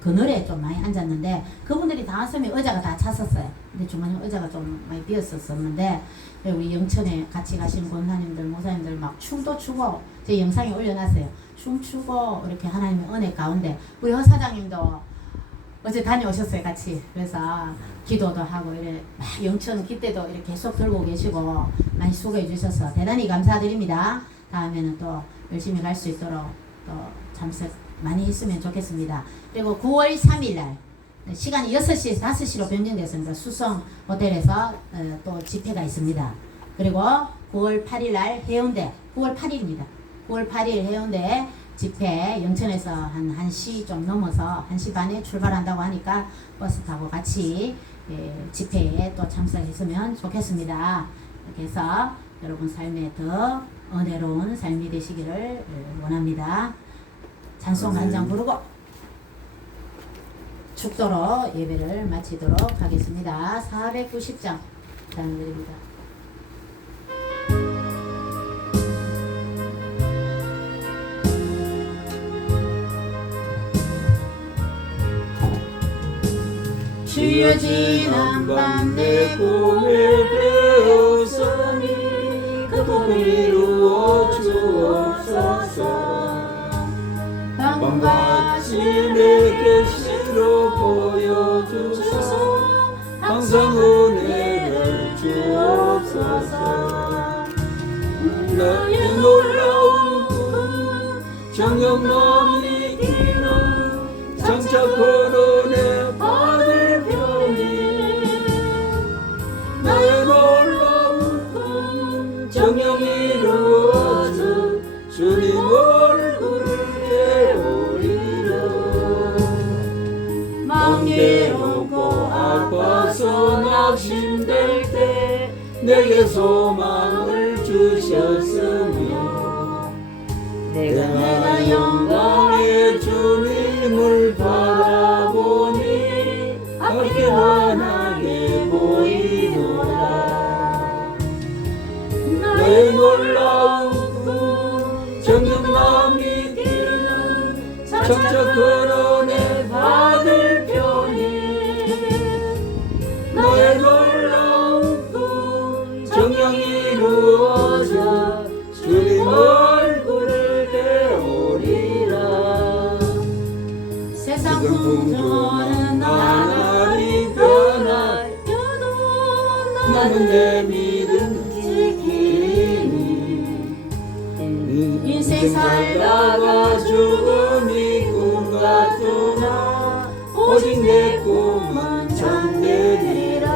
그늘에 좀 많이 앉았는데 그분들이 다 왔으면 의자가 다 찼었어요. 근데 중간에 의자가 좀 많이 비었었는데 우리 영천에 같이 가신 권사님들 목사님들 막 춤도 추고 제 영상에 올려놨어요. 춤추고 이렇게 하나님의 은혜 가운데 우리 허 사장님도 어제 다녀오셨어요 같이. 그래서 기도도 하고 이래 막 영천 기대도 이렇게 계속 들고 계시고 많이 수고해 주셔서 대단히 감사드립니다. 다음에는 또 열심히 갈 수 있도록 또 참석 많이 했으면 좋겠습니다. 그리고 9월 3일날 시간이 6시에서 5시로 변경됐습니다. 수성 호텔에서 또 집회가 있습니다. 그리고 9월 8일날 해운대 9월 8일입니다. 9월 8일 해운대 집회 영천에서 한 1시 좀 넘어서 1시 반에 출발한다고 하니까 버스 타고 같이 집회에 또 참석했으면 좋겠습니다. 이렇게 해서 여러분 삶에 더 은혜로운 삶이 되시기를 원합니다. 찬송 한 장 부르고 축도로 예배를 마치도록 하겠습니다. 490장 드립니다. 주여 지난밤 내 꿈을 배웠으니 그 꿈을 이루어 주옵소서. 밤같이 내 계시로 보여주소서. 항상 은혜를 주옵소서. 나의 놀라운 꿈 정령남이 이는 장차 거론해 받을 병이. 나의 놀라운 꿈 정령 이루어져 주님 얼굴을 괴롭고 아파서 낙심될 때 내게 소망을 주셨으며 내가 영광의 주님을 바라보니 앞이 정적 거론에 받을 편이 너의 놀라운 꿈 정령이 이루어져 주님 얼굴을 배우리라. 세상 풍조는 나날이 변하여도 나는 내 믿음 지키니 인생 살다가 죽음이 꿈 같으나 오직 내 꿈은 참되리라.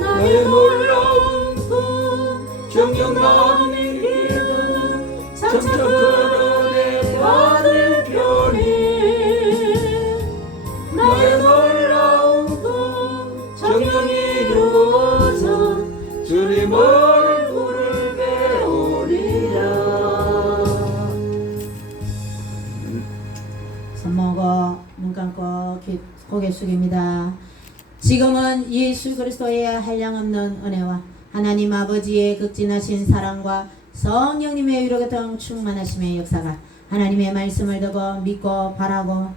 나의 놀라운 꿈 정녕 나는 믿음 정적 거론에 받을 편이 나의 놀라운 꿈 정녕 이루어져 주님 얼굴을 배우리라. 손 모으고 눈 감고 고개 숙입니다. 지금은 예수 그리스도의 한량없는 은혜와 하나님 아버지의 극진하신 사랑과 성령님의 위로교통 충만하심의 역사가 하나님의 말씀을 듣고 믿고 바라고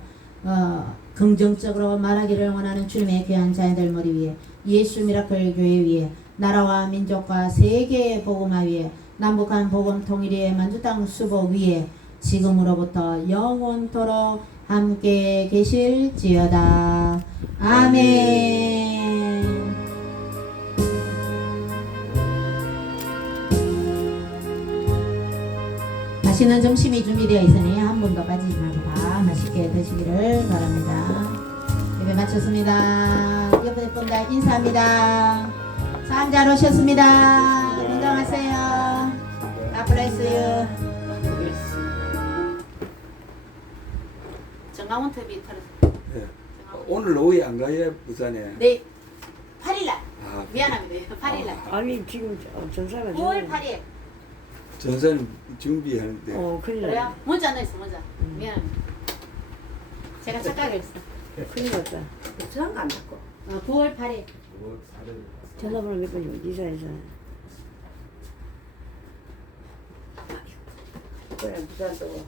긍정적으로 말하기를 원하는 주님의 귀한 자녀들 머리 위에 예수 미라클 교회 위에 나라와 민족과 세계의 복음화 위에 남북한 복음 통일의 만주 땅 수복 위에 지금으로부터 영원토록 함께 계실지어다. 아멘. 맛있는 점심이 준비되어 있으니 한 분도 빠지지 말고 다 맛있게 드시기를 바랍니다. 예배 마쳤습니다. 옆에 분들 인사합니다. 사람 잘 오셨습니다. 건강하세요. God bless you. 정강원 TV 털었어요. 네. 오늘 오후에 안 가요 부산에? 네, 8일날. 아, 미안합니다. 8일날. 아니 지금 전사가 9월 8일. 전사는 준비하는데 큰일 그래요? 났다. 문자 넣었어, 문자. 미안합니다. 제가 착각했어. 큰일 났다. 전화가 안 받고 9월 8일. 전화번호 몇 번이고 이사해서. 그래 부산 또